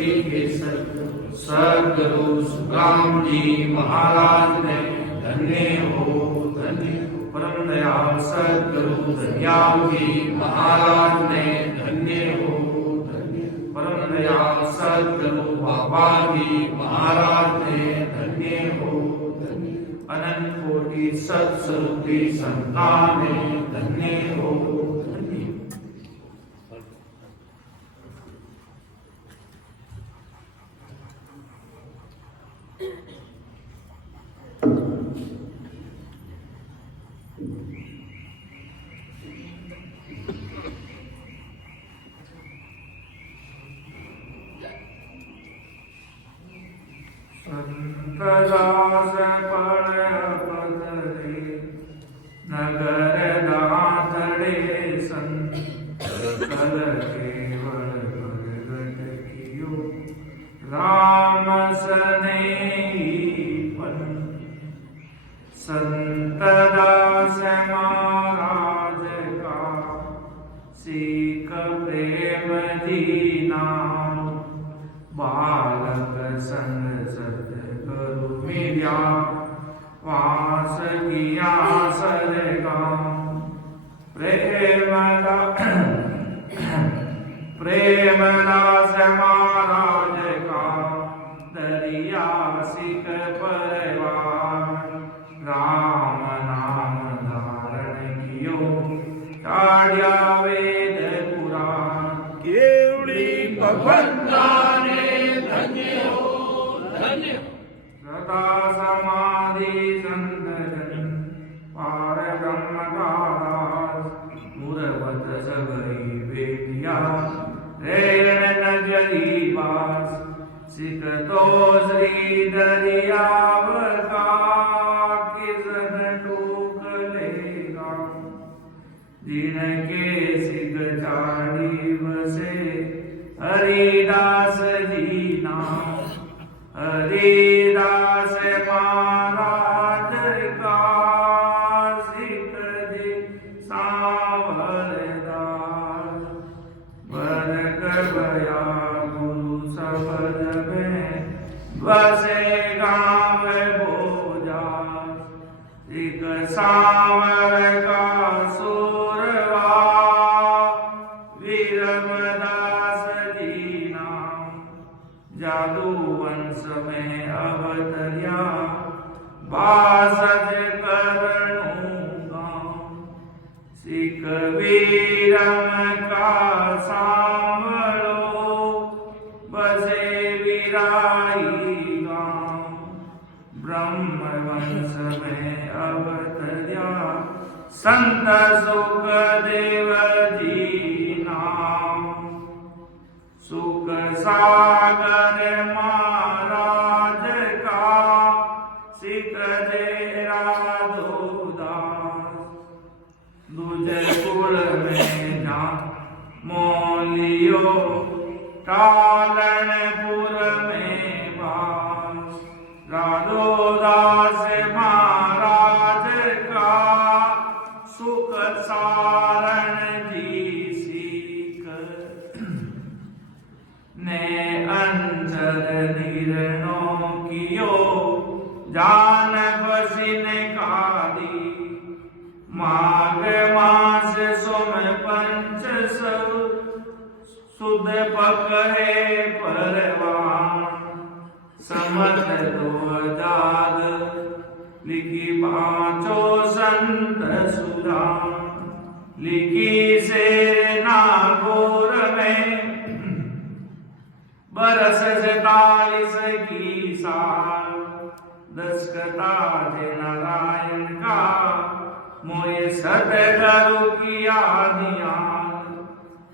सरस्वती के सद्गुरु सुखराम जी महाराज ने धन्य हो परम दयाल सद्गुरु दयाल जी महाराज ने धन्य हो परम दयाल सद्गुरु बाबा जी महाराज ने धन्य हो अनंत कोटि सत्स्वरूपी संतान ने धन्य हो संतदास पड़े नगर दातड़े संकल केवल प्रगट कियो राम स्नेहीपन संतदास महाराज का सीख प्रेम दीना बालक संग सतगुरु मिल्या वास किया सरगाम प्रेमदास महाराज का दरिया सिख परवार राम नाम धारण कियो टाड़िया वेद पुराण केवड़ी भगवंता ने धन्य हो धन्य सदा समाधि संतजन पार ब्रह्म का दास मुरवत सबई बेटिया रेन नजरी बास सिख तो श्री दरियाव का किसन टूक लेगा जिनके सिख चाड़ी बसे हरिदास जी नाम हरिदास महाराज का सिख जी सावरदास बरक बया गुरु सबद में बसे गाँव भोजा सिख सावर का सूरवा वीरमदास जी नाम जादू वंश में अवतरिया बासज करणूंगा सिख वीरम का सांभलो बसे विराई गाँव ब्रह्म वंश में अवतरिया संत सुखदेव जी नाम सुख सागर महाराज का सिख तेरा दोदास दुजपुर में जा मोलियो कालनपुर में बास राधोदास महाराज का सुख सारण जी सीख ने अंजर निर्णो कियो जान बसिन कादी माघ मास सोम पंच सुद पकड़े परवान समत 2000 लिखी पांचो संत सुधा लिखी से नागौर में बरस 47 की साल दस्खता थे नारायण का मोए सतगुरु किया दिया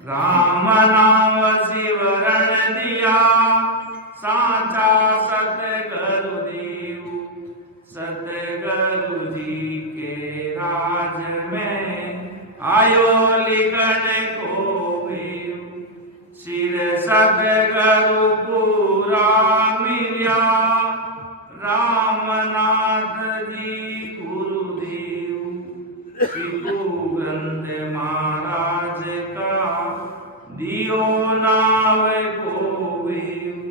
राम नाम शिवरण दिया साचा सतगुरु देव सतगुरु जी के राज में आयो लिखन को भेव सिर सतगुरु पूरा मिल्या रामनाथ जी गुरुदेव पितु ग्रंथ महाराज का दियो नाव को वेव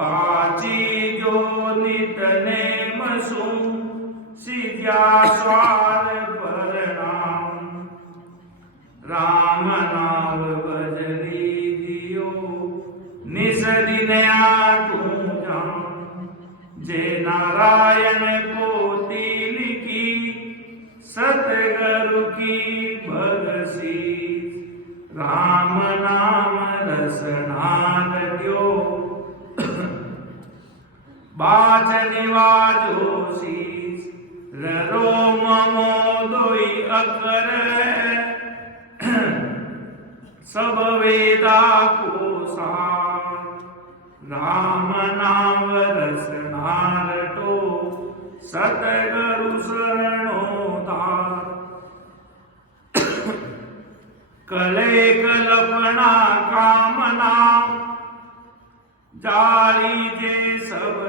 पाची जो नितने मसू सीध्या स्वार परणाम राम नाम भजली दियो निस दिनया जा जे नारायण पोती लिखी सतगुरु की भगसी राम नाम रसनान द्यो बाज निवाजो शीस रो ममो दोई अकर सब वेदा को सार राम नाम रसनार टो सतगुरु शरणो तार कले कल्पना कामना जारी जे सब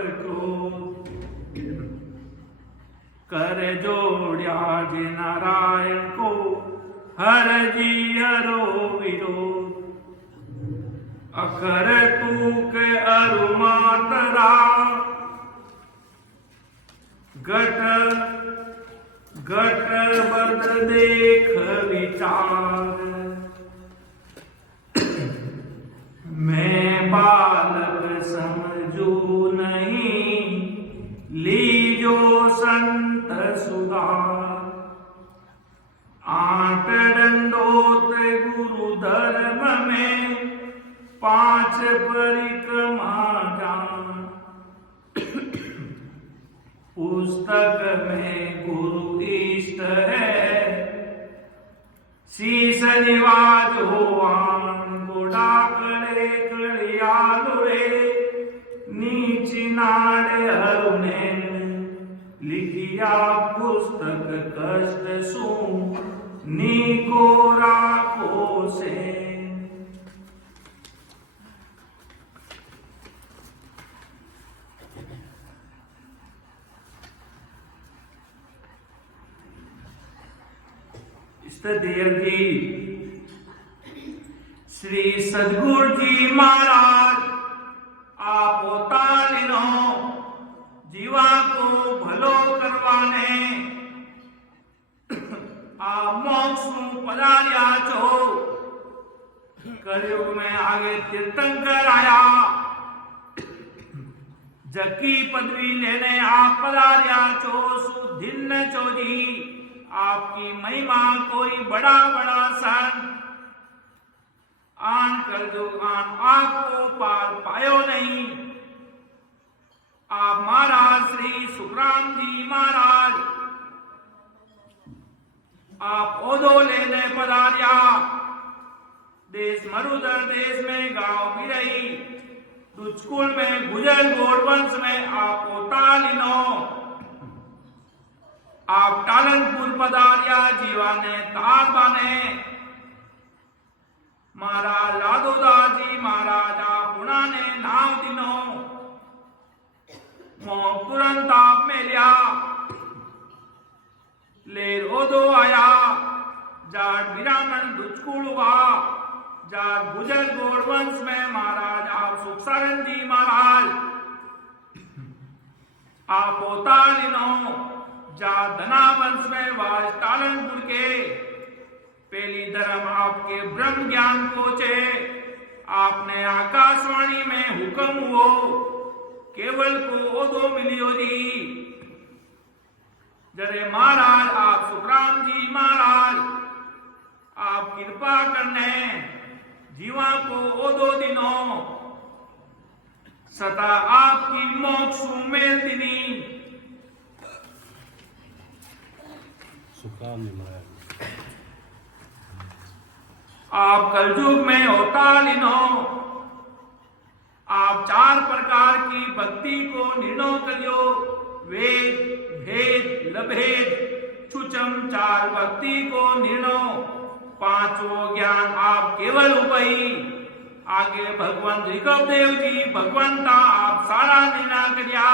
कर जोड़िया जे नारायण को हर जी हरो विरोध अखर तू के अरु मातरा घट घट बद देख विचार मैं बालक समझू नहीं लीजो संत सुधार आठ दंडोत गुरु धर्म में पांच परिक्रमा जान पुस्तक में गुरु इष्ट है शीस निवाजो आन गोडा करे कड़ियालु रे नीची नाड़े हरुने लिखिया पुस्तक कष्ट सु नीको राखो से देव जी श्री सदगुरु जी महाराज आप पोतालीनो जीवा को भलो करवाने आप मोक्ष पधार्या छो कलयुग में आगे तीर्थंकर आया जकी पदवी लेने आप पधार्या छो सुधिन्न चोजी आपकी महिमा कोई बड़ा बड़ा सन आन कर जो आन आपको पार पायो नहीं आप महाराज श्री सुखराम जी महाराज आप ओदो लेने पधारिया देश मरुधर देश में गांव भी रही दुचकुल में गुजर गोरवंश में आप पोतालिनो आप टालनपुर पधारिया जीवा ने तार बाने महाराज लादोदास जी महाराज आप पुणाने नाव दिनो मो तुरंत आप में लिया ले रोदो आया जाट विरामन दुचकुल हुआ जाट गुजर गोरवंश में महाराज आप सुखसारण जी महाराज आप पोतालिनो जा धना वंश में वाज टालनपुर के पहली धर्म आपके ब्रह्म ज्ञान पहुंचे आपने आकाशवाणी में हुक्म हुओ केवल को ओदो मिलियो जी जरे महाराज आप सुखराम जी महाराज आप कृपा करने जीवा को ओदो दिनो सता आपकी मोक्ष मेल दिनी आप कलयुग में अवतालिनो आप चार प्रकार की भक्ति को निर्णय करियो वेद भेद लभेद छुचम चार भक्ति को निर्णय पांचों ज्ञान आप केवल उपई आगे भगवान ऋषभ देव जी भगवंता आप सारा निर्णय करिया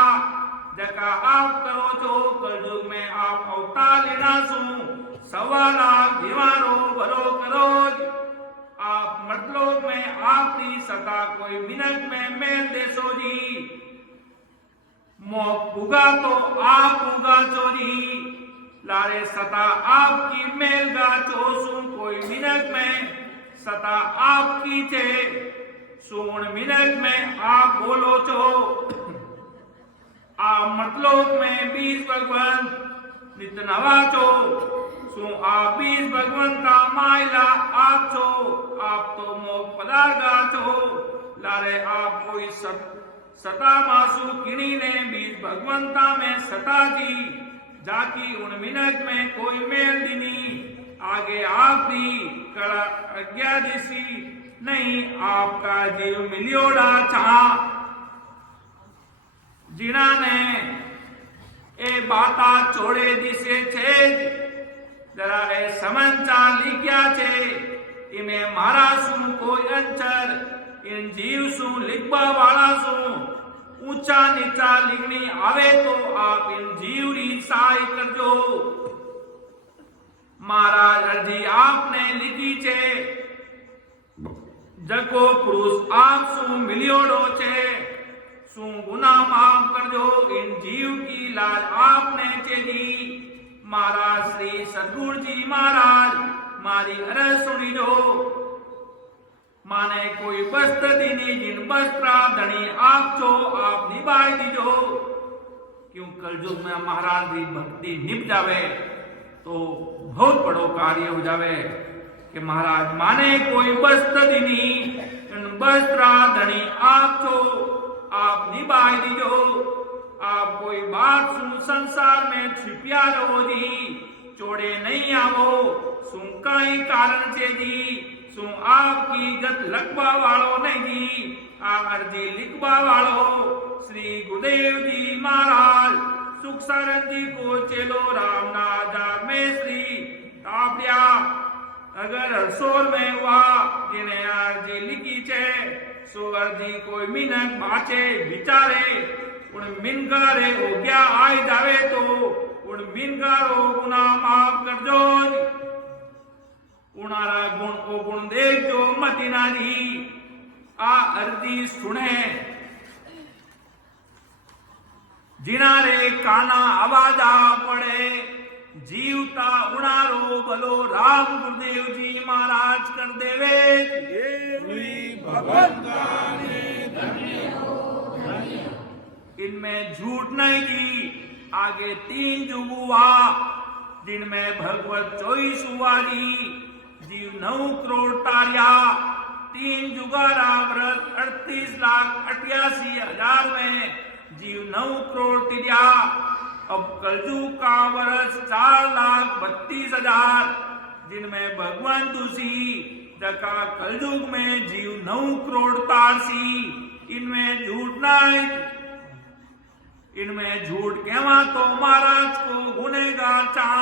जका आप करो जो कलयुग में आप अवतार लेना सु सवा लाख दीवारो भरो करो आप मृतलोक में आपकी सता कोई मिनट में मेल देसो जी। मोह उगा तो आप उगा चोरी लारे सता आपकी मेल गा चोसू कोई मिनट में सता आपकी चे सोन मिनट में आप बोलो चो। आप मतलोक में 20 भगवान नित नवा चो सो आप 20 भगवान का मायला आप चो। आप तो मोह पदार्गा चो लारे आप कोई सता मासु किणी ने 20 भगवंता में सता जी जाकी उन मिनट में कोई मेल दिनी आगे आप भी कड़ा अज्ञा दिसी नहीं आपका जीव मिलियोड़ा चाह जिना ने ए बाता छोड़े दिसे छे जरा ए समंचा लिख्या छे इमे मारा सु कोई अंचर इन जीव सु लिखवा वाला सु ऊंचा नीचा लिखनी आवे तो आप इन जीव री सहाय करजो। महाराज अर्जी आपने लिखी छे जको पुरुष आप सु मिलियोड़ो छे सु गुना माफ करजो। इन जीव की लाज आपने चेदी महाराज श्री सदगुरु जी महाराज मारी अरज सुनी जो। माने कोई वस्त्र दीनी जिन वस्त्रा धनी आप छो आप निभाई दीजो। क्यों कलयुग में महाराज की भक्ति निभ जावे तो बहुत बड़ो कार्य हो जावे कि महाराज माने कोई वस्त्र दीनी इन वस्त्रा धनी आप छो आप निभाई दीजो। आप कोई बात सुन संसार में छिपिया रहो जी चोड़े नहीं आवो सुन कई कारण से जी सु आपकी गत लखवा वालो नहीं जी आ अर्जी लिखवा वालो श्री गुरुदेव जी महाराज सुख सारन जी को चेलो रामनाथ में श्री तापड़िया अगर हरसोल में हुआ जिन्हें अर्जी लिखी छे सो अर्जी कोई मिनट बाचे विचारे उन मिनकारे हो गया आई जावे तो उन मिनकारो गुना माफ कर दो। उनारा गुण को गुण देख जो मती नारी आ अर्जी सुने जिनारे काना आवाजा पड़े जीवता उनारो भलो राम गुरुदेव जी महाराज कर देवे भगवान इनमें झूठ नहीं जी आगे 3 युग हुआ जिनमें भगवत 24 हुआ जी जीव 9 करोड़ तारिया 3 जुगारा व्रत 38,88,000 में जीव 9 करोड़ तिरिया। अब कलयुग का वर्ष 4,32,000 जिनमें भगवान तुसी जका कलयुग में जीव 9 करोड़ तारसी इनमें झूठ नहीं। इनमें झूठ कहवा तो महाराज को गुनेगार चाह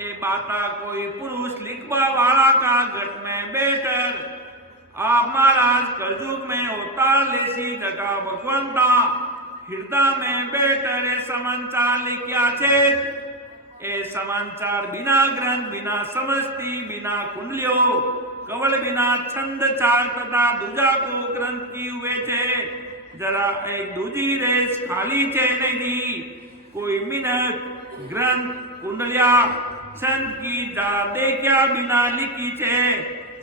ए बाता कोई पुरुष लिखवा वाला का गट में बेटर आप महाराज कलयुग में अवतार लेसी जगह भगवंता हृदय में बेटर ए समाचार लिखिया छे। ए समाचार बिना ग्रंथ बिना समझती बिना कुंडलियो कवल बिना छंद चार तथा दूजा को ग्रंथ की हुए छे। जरा एक दूजी रेस खाली छे नहीं कोई मिनट ग्रंथ कुंडलिया छंद की जा देखा बिना लिखी छे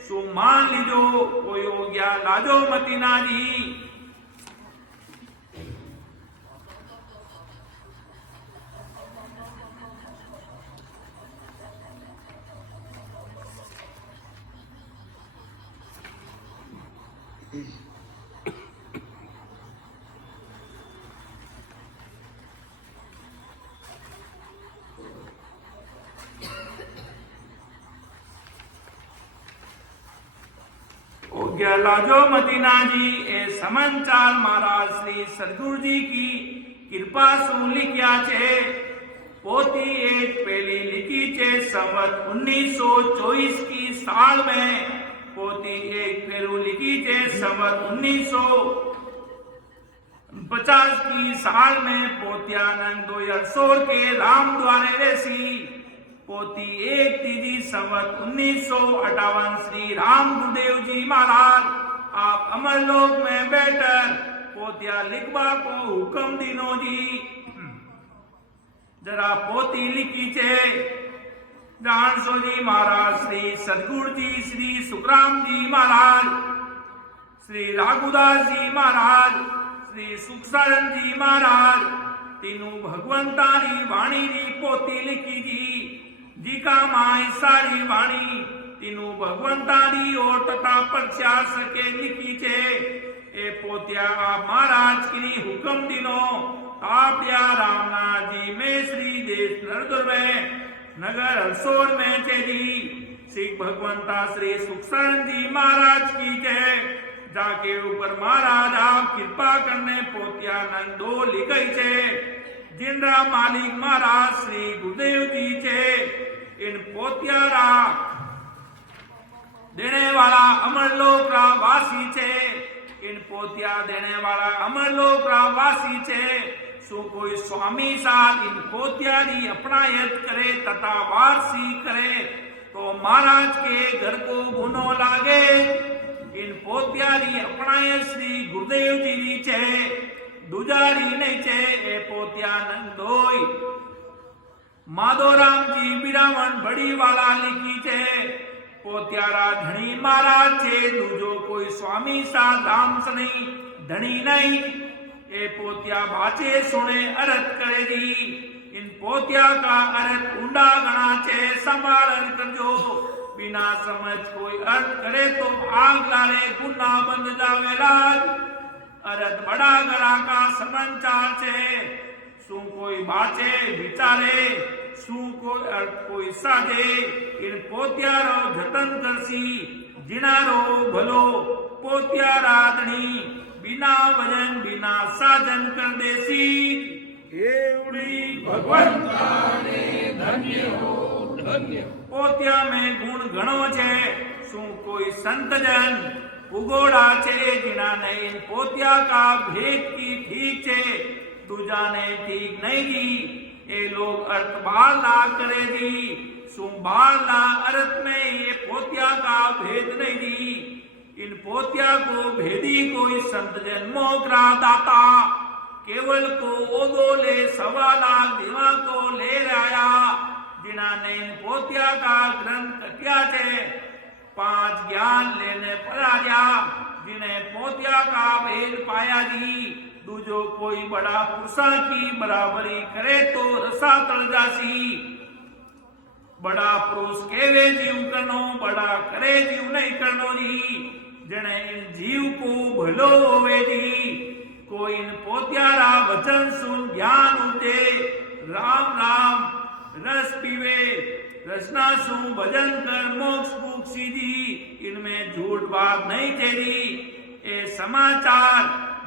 सो मान लीजो कोई हो गया लाजो मती नारी। लाजो मदीना जी ए समाचार महाराज श्री सदगुरु जी की कृपा सु लिखिया छे। पोती एक पहली लिखी छे संवत 1924 की साल में। पोती एक फेरू लिखी छे संवत 1950 की साल में। पोतियानंद 2016 के राम द्वारे रेसी पोती 1 तीजी संवत 1958 श्री राम गुरुदेव जी महाराज आप अमरलोक में बैठकर पोतिया लिखवा को हुक्म दीनो जी। जरा पोती लिखी छे जानसो जी महाराज श्री सदगुरु जी श्री सुखराम जी महाराज श्री राघुदास जी महाराज श्री सुखसारण जी महाराज तीनों भगवंतानी वाणी जी पोती लिखी जी का माई सारी वाणी तीनों भगवंतानी और तथा प्रत्याश के लिखी छे। ए पोतिया आप महाराज की हुक्म दिनो आप या रामनाथ जी में श्री देश नरदुर में नगर हरसोर में छे जी सिख भगवंता श्री सुखसारण जी महाराज की जय। जाके ऊपर महाराज आप कृपा करने पोतिया नंदो लिखई छे जिनरा मालिक महाराज श्री गुरुदेव जी छे। इन पोतिया रा देने वाला अमरलोक रा वासी छे। इन पोतिया देने वाला अमरलोक रा वासी छे। सो कोई स्वामी साथ इन पोतिया री अपनायत करे तथा वारसी करे तो महाराज के घर को गुनो लागे। इन पोतिया री अपनायत श्री गुरुदेव जी री छे दुजारी नहीं छे। ए पोतिया नंदोई माधोराम जी बिरावण बड़ी वाला लिखी छे पोत्यारा धनी महाराज छे दूजो कोई स्वामी सा धाम सनी धनी नहीं। ए पोतिया बाचे सुने अर्थ करे दी। इन पोतिया का अर्थ ऊंडा गणा छे संभाल करजो बिना समझ कोई अर्थ करे तो आग लारे गुना बंद जावेला। अर्थ बड़ा गणा का समाचार छे शू कोई बाचे विचारे शू कोई अर्थ कोई साधे। इन पोत्यारो जतन करसी जिनारो भलो पोत्यारा धनी बिना वजन बिना साजन कर देसी। एवड़ी भगवंता ने धन्य हो धन्य। पोत्या में गुण घणो छे शू कोई संत जन उगोड़ा छे जिना ने इन पोत्या का भेद की ठीक छे दूजा ने ठीक नहीं दी। ये लोग अर्थ बाल ना करे दी शू बाल ना अर्थ में ये पोत्या का भेद नहीं दी। इन पोत्या को भेदी कोई संत जन मोगरा दाता केवल को ओदो ले 1.25 लाख दिवा को ले आया जिना ने इन पोत्या का ग्रंथ कटिया छे 5 ज्ञान लेने पराया जिन्हें पोत्या का भेद पाया दी। दूजो कोई बड़ा पुरुषा की बराबरी करे तो रसा तल जासी। बड़ा पुरुष केवे जीव करनो बड़ा करे जीव नहीं करनो जी जने इन जीव को भलो होवे जी। कोई इन पोत्यारा वचन सुन ज्ञान उठे राम राम रस पीवे रचना सु भजन कर मोक्ष भूख सीधी। इनमें झूठ बात नहीं तेरी। ए समाचार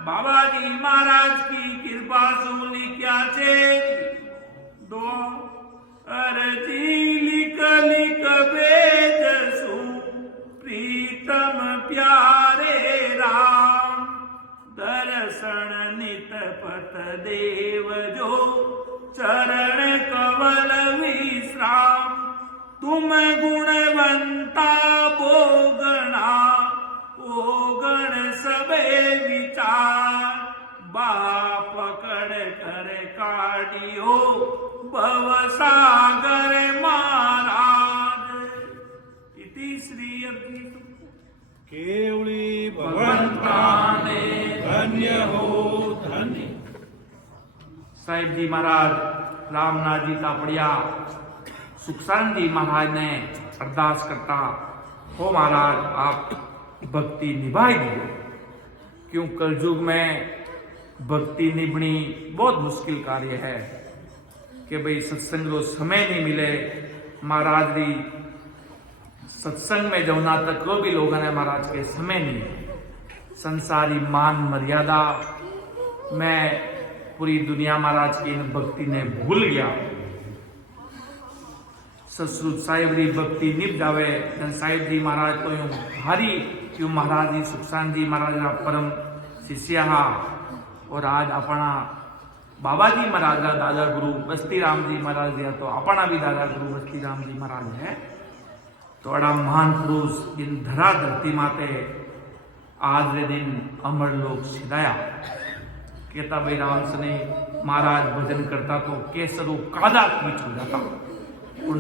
बाबा जी महाराज की कृपा सु लिखा छे दो अरजी लिख लिख भेजसु प्रीतम प्यारे राम। दर्शन नित पत देव जो चरण कमल विश्राम। तुम गुणवंता बोगणा ओ गण सबे विचार। बाप पकड़ कर काटियो भव सागर महाराज। इति श्री अभिषेक केवली भगवंता ने धन्य हो धन्य। साहिब जी महाराज रामनाथ जी तापड़िया सुखसारण जी महाराज ने अरदास करता हो महाराज आप भक्ति निभाई दियो। क्यों कलयुग में भक्ति निभनी बहुत मुश्किल कार्य है कि भाई सत्संग रो समय नहीं मिले। महाराज री सत्संग में जमुना तक रो भी लोगों ने महाराज के समय नहीं। संसारी मान मर्यादा में पूरी दुनिया महाराज की इन भक्ति ने भूल गया। ससुर साहिब री भक्ति निभ जावे जन साहिब जी महाराज तो यूं भारी क्यों महाराज जी सुखसान जी महाराज ना परम शिष्य हा। और आज अपना बाबाजी महाराज का दादा गुरु बस्ती राम जी महाराज दिया तो अपना भी दादा गुरु बस्ती राम जी महाराज है। तो अड़ा महान पुरुष इन धरा धरती माते आज रे दिन अमर लोग सिधाया कहता भाई राम सने महाराज भजन करता तो केसरो कादा पीछ हो जाता। उन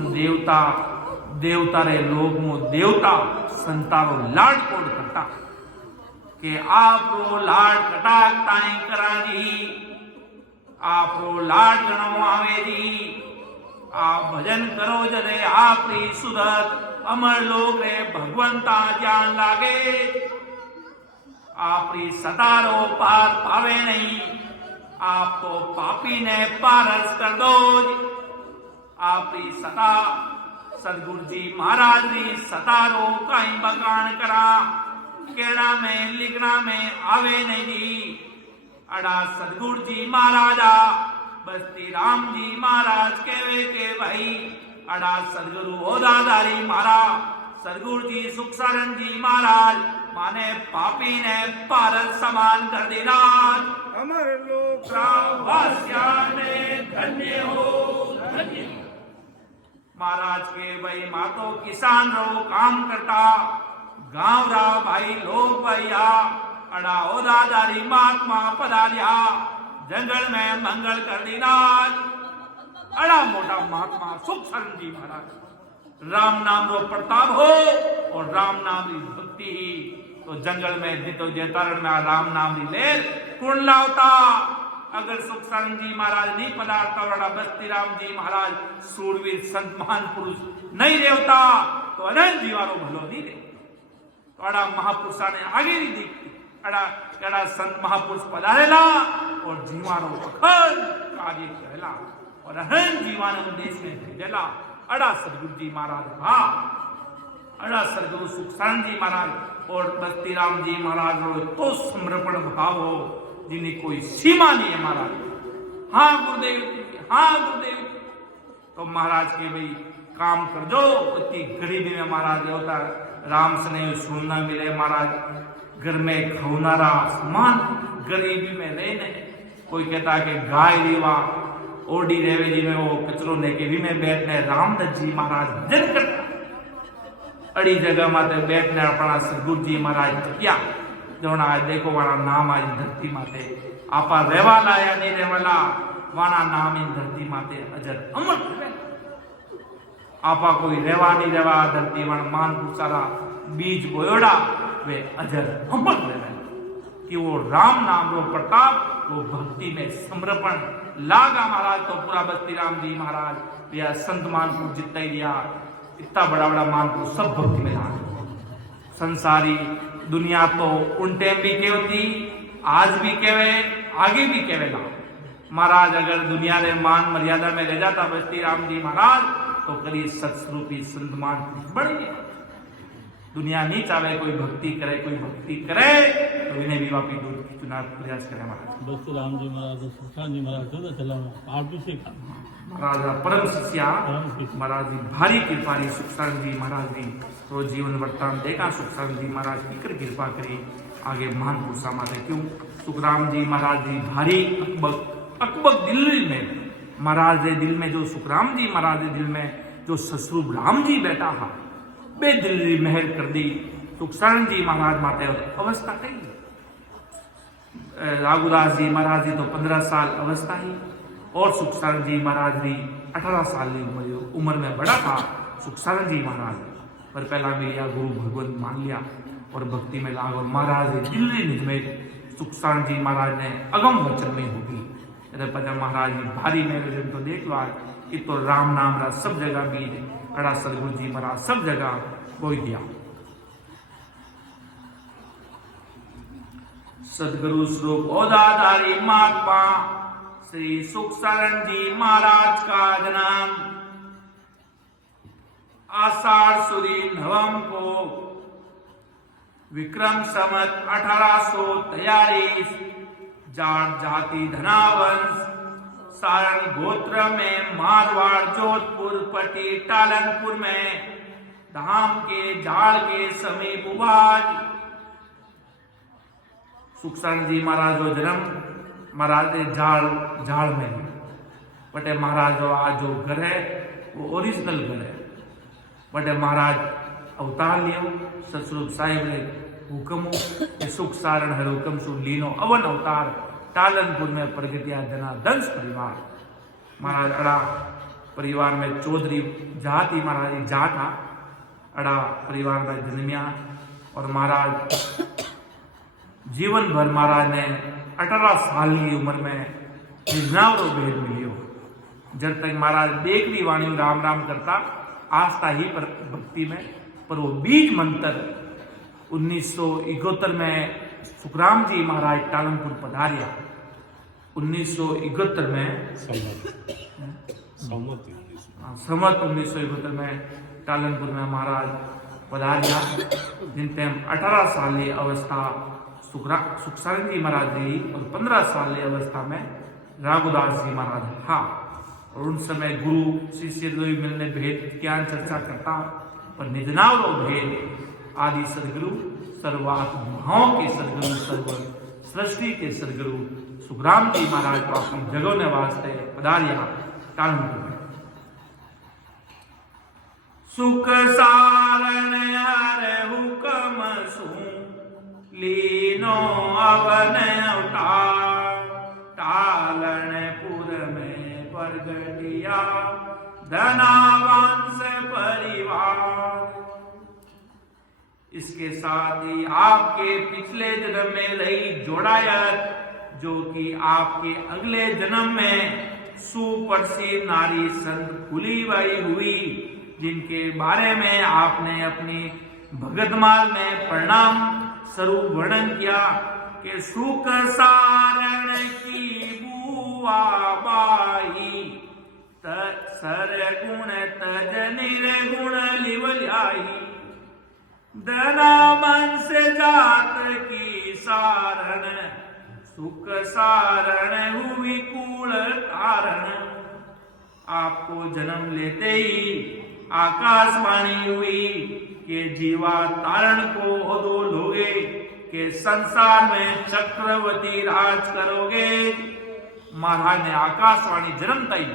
देवता रे लोग मो देवता संतारो लाड कोड करता के आपरो लाड कटाक ताई करा जी, आपरो लाड गणो आवे जी, आप भजन करो जरे आपरी सुधत अमर लोग रे भगवंता जान लागे। आपरी सतारो पार पावे नहीं, आप तो पापी ने पारस कर दो। आपरी सता सदगुरु जी महाराज री सतारो काई बगान करा, केड़ा में लिखना में आवे नहीं जी। अड़ा सदगुरु जी महाराजा बस्ती राम जी महाराज केवे के भाई, अड़ा सदगुरु ओदादारी महाराज सदगुरु जी सुखसारण जी महाराज माने पापी ने पारस समान कर देना। अमर लोक श्रावस्या ने धन्य हो धन्य। महाराज के भाई मातो किसान रो काम करता, गांव रा भाई लोग भैया अड़ा ओदादारी महात्मा पधारिया, जंगल में मंगल कर देना। अड़ा मोटा महात्मा सुखसारण जी महाराज राम नाम रो प्रताप हो और राम नाम री भक्ति ही तो जंगल में जितो जेतारण में राम नाम री लेर कुण लावता। अगर सुखसारण जी महाराज नहीं पधारता वड़ा बस्ती राम जी महाराज सूरवीर संत महान पुरुष नहीं रेवता तो अनंत जीवारो भलो नहीं दे। तो अड़ा महापुरुषा ने आगे नहीं देखी, अड़ा संत महापुरुष पधारेला और जीवारो अखंड कार्य करेला और अनंत जीवान देश में भेजेला। अड़ा सदगुरु जी महाराज हा, अड़ा सदगुरु सुखसारण जी महाराज और बस्ती राम जी महाराज रो तो समर्पण भाव हो जिन्हें कोई सीमा नहीं है महाराज। हाँ गुरुदेव हाँ गुरुदेव। तो महाराज के भाई काम कर दो, इतनी गरीबी में महाराज होता राम से नहीं सुनना मिले। महाराज घर में खौनारा समान गरीबी में रहने। कोई कहता है कि गाय रीवा ओडी रेवे जी में वो कचरो ने के भी में बैठने रामदत्त जी महाराज भजन करता। अड़ी जगह माते बैठने अपना सदगुरु जी महाराज किया जोना देखो वाला नाम आज धरती माते आपा रेवा लाया नहीं रेवाला वाना नाम इन धरती माते अजर अमर रहे। आपा कोई रेवा नहीं रेवा धरती वन मान पुरुषारा बीज बोयोड़ा वे अजर अमर रहे कि वो राम नाम रो प्रताप वो भक्ति में समर्पण लागा। महाराज तो पूरा बस्ती राम जी महाराज या संत मानपुर जितना ही दिया इतना बड़ा बड़ा मानपुर सब भक्ति में लागे। संसारी दुनिया तो उन टाइम भी केवती आज भी केवे आगे भी केवेला। महाराज अगर दुनिया रे मान मर्यादा में रह जाता बस्ती राम जी महाराज तो कभी सत्स्वरूपी संत मानपुर बड़ी दुनिया नहीं चाहे कोई भक्ति करे तो इन्हें भी वापी दूर चुनाव प्रयास करे। महाराज बस्ती राम जी महाराज सुखसारण जी महाराज चौदह चला आप भी सीखा महाराज परम शिष्या महाराज जी भारी कृपारी सुखसारण जी महाराज जी तो जीवन वर्तान देखा। सुखसारण जी महाराज की कृपा करी आगे महान पुरुषा माते क्यों सुखराम जी महाराज जी भारी अकबक दिल में महाराज के दिल में जो सुखराम जी महाराज के दिल में जो ससुर राम जी बैठा हा बेदिली मेहर कर दी। सुखसारण जी महाराज माते अवस्था कही राघुदास जी महाराज जी तो 15 साल अवस्था ही और सुखसारण जी महाराज जी 18 साल की उम्र में बड़ा था सुखसारण जी महाराज पर पहला मिलिया गुरु भगवंत मान लिया और भक्ति में लाग और महाराज दिल्ली निज में सुखसारण जी महाराज ने अगम वचन में होगी पता महाराज जी भारी मेरे तो देख लो कि तो राम नाम रा सब जगह बीज अड़ा सदगुरु जी महाराज सब जगह कोई दिया। सदगुरु स्वरूप ओदाधारी महात्मा श्री सुखसारण जी महाराज का जन्म आषाढ़ सुदी नवम को विक्रम संवत 1843 जाट जाति धनावंश सारण गोत्र में मारवाड़ जोधपुर पट्टी टालनपुर में धाम के जाड़ के समीप हुआ। सुखसारण जी महाराज का जन्म महाराज ने झाड़ में ली बटे महाराज जो घर है वो ओरिजिनल घर है बटे महाराज अवतार लियो सतस्वरूप साहिब ने हुक्म के सुख सारण हर हुक्म सु लीनो अवन अवतार टालनपुर में प्रगटिया जनार्दंस परिवार महाराज अड़ा परिवार में चौधरी जाति महाराज जाटा अड़ा परिवार में जन्मिया और महाराज जीवन भर महाराज ने 18 साल की उम्र में निजनावरो भेद मिलियो जब तक महाराज देखली वाणी राम राम करता आस्था ही पर भक्ति में पर वो बीज मंत्र 1971 में सुखराम जी महाराज टालनपुर पधारिया 1971 में संवत 1971 में टालनपुर में महाराज पधारिया जिन टाइम 18 साल की अवस्था सुखसारण जी महाराज जी और 15 साल की अवस्था में राघुदास जी महाराज था और उन समय गुरु शिष्य मिलने भेद ज्ञान चर्चा करता पर निजनावरो भेद आदि सदगुरु सर्वात्माओं के सदगुरु सर्व सृष्टि के सदगुरु सुखराम जी महाराज को अपनी जगह वास्ते पधारिया टालनपुर में सुख सारण हर हुक्म सु लीनो अवन अवतार टालनपुर में प्रगटिया धनावंश परिवार। इसके साथ ही आपके पिछले जन्म में रही जोड़ायत जो कि आपके अगले जन्म में सुप्रसिद्ध नारी संत फूलीबाई हुई जिनके बारे में आपने अपनी भगतमाल में परिणाम स्वरूप वर्णन किया कि सुख सारण की बुआ बाई सरगुण तज निर्गुण लिवल्याई धनावंश जात की सारण सुख सारण हुई कुल तारण। आपको जन्म लेते ही आकाशवाणी हुई कि जीवा तारण को ओदो लोगे कि संसार में चक्रवर्ती राज करोगे। महाराज ने आकाशवाणी जन्मता ही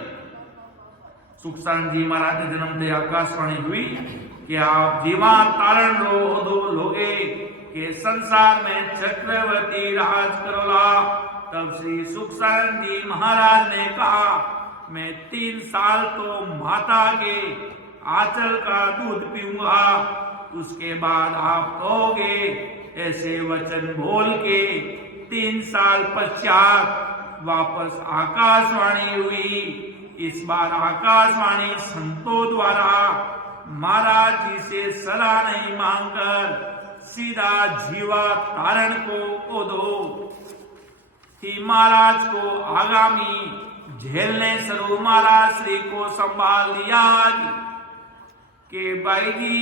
सुखसारण जी महाराज ने जन्मते आकाशवाणी हुई कि आप जीवा तारण ओदो लोगे कि संसार में चक्रवर्ती राज करोला। तब श्री सुखसारण जी महाराज ने कहा मैं 3 साल तो माता के आंचल का दूध पीऊंगा उसके बाद आप कहोगे। ऐसे वचन बोल के 3 साल पश्चात वापस आकाशवाणी हुई। इस बार आकाशवाणी संतों द्वारा महाराज जी से सलाह नहीं मांगकर सीधा जीवा तारण को ओदो ही महाराज को आगामी झेलने स्वरूप महाराज श्री को संभाल लिया कि भाई जी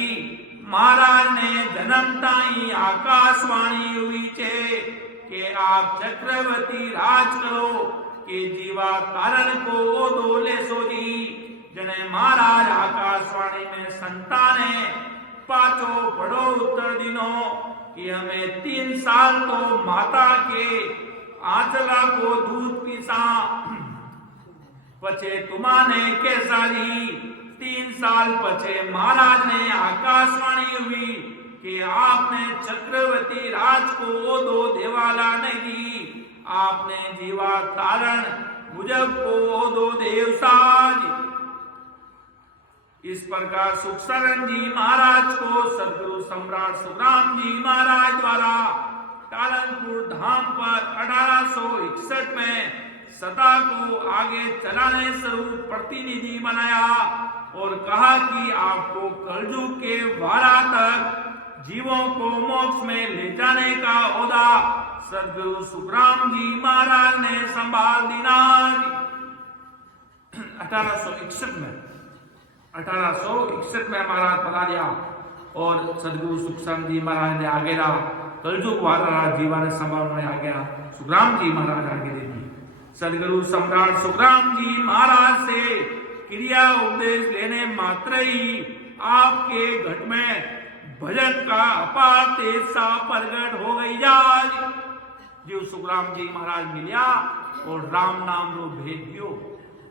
महाराज ने जन्मता ही आकाशवाणी हुई छे कि आप चक्रवर्ती राज करो कि जीवा तारण को ओदो ले सोजी। जने महाराज आकाशवाणी में संताने पाचो बड़ो उत्तर दिनो कि हमें 3 साल तो माता के आंचला को दूध पीसा पचे तुम्हाने कैसा दी। 3 साल पचे महाराज ने आकाशवाणी हुई कि आपने चक्रवर्ती राज को दो देवाला नहीं आपने जीवा तारण मुझब को दो देवसाज। इस प्रकार सुखसारण जी महाराज को सदगुरु सम्राट सुखराम जी महाराज द्वारा टालनपुर धाम पर 1861 में सत्ता को आगे चलाने स्वरूप प्रतिनिधि बनाया और कहा कि आपको कलयुग के वारा तक जीवों को मोक्ष में ले जाने का ओहदा सदगुरु सुखराम जी महाराज ने संभाल दिया। 1861 में महाराज पधारिया और सदगुरु सुखसारण जी महाराज ने आगे रहा कलयुग वाला जीवा ने संभालने आ गया सुखराम जी महाराज आगे दे दी। सदगुरु सम्राट सुखराम जी महाराज से क्रिया उपदेश लेने मात्र ही आपके घट में भजन का अपार तेज सा प्रकट हो गई। आज जो सुखराम जी महाराज मिलिया और राम नाम रो भेज दियो।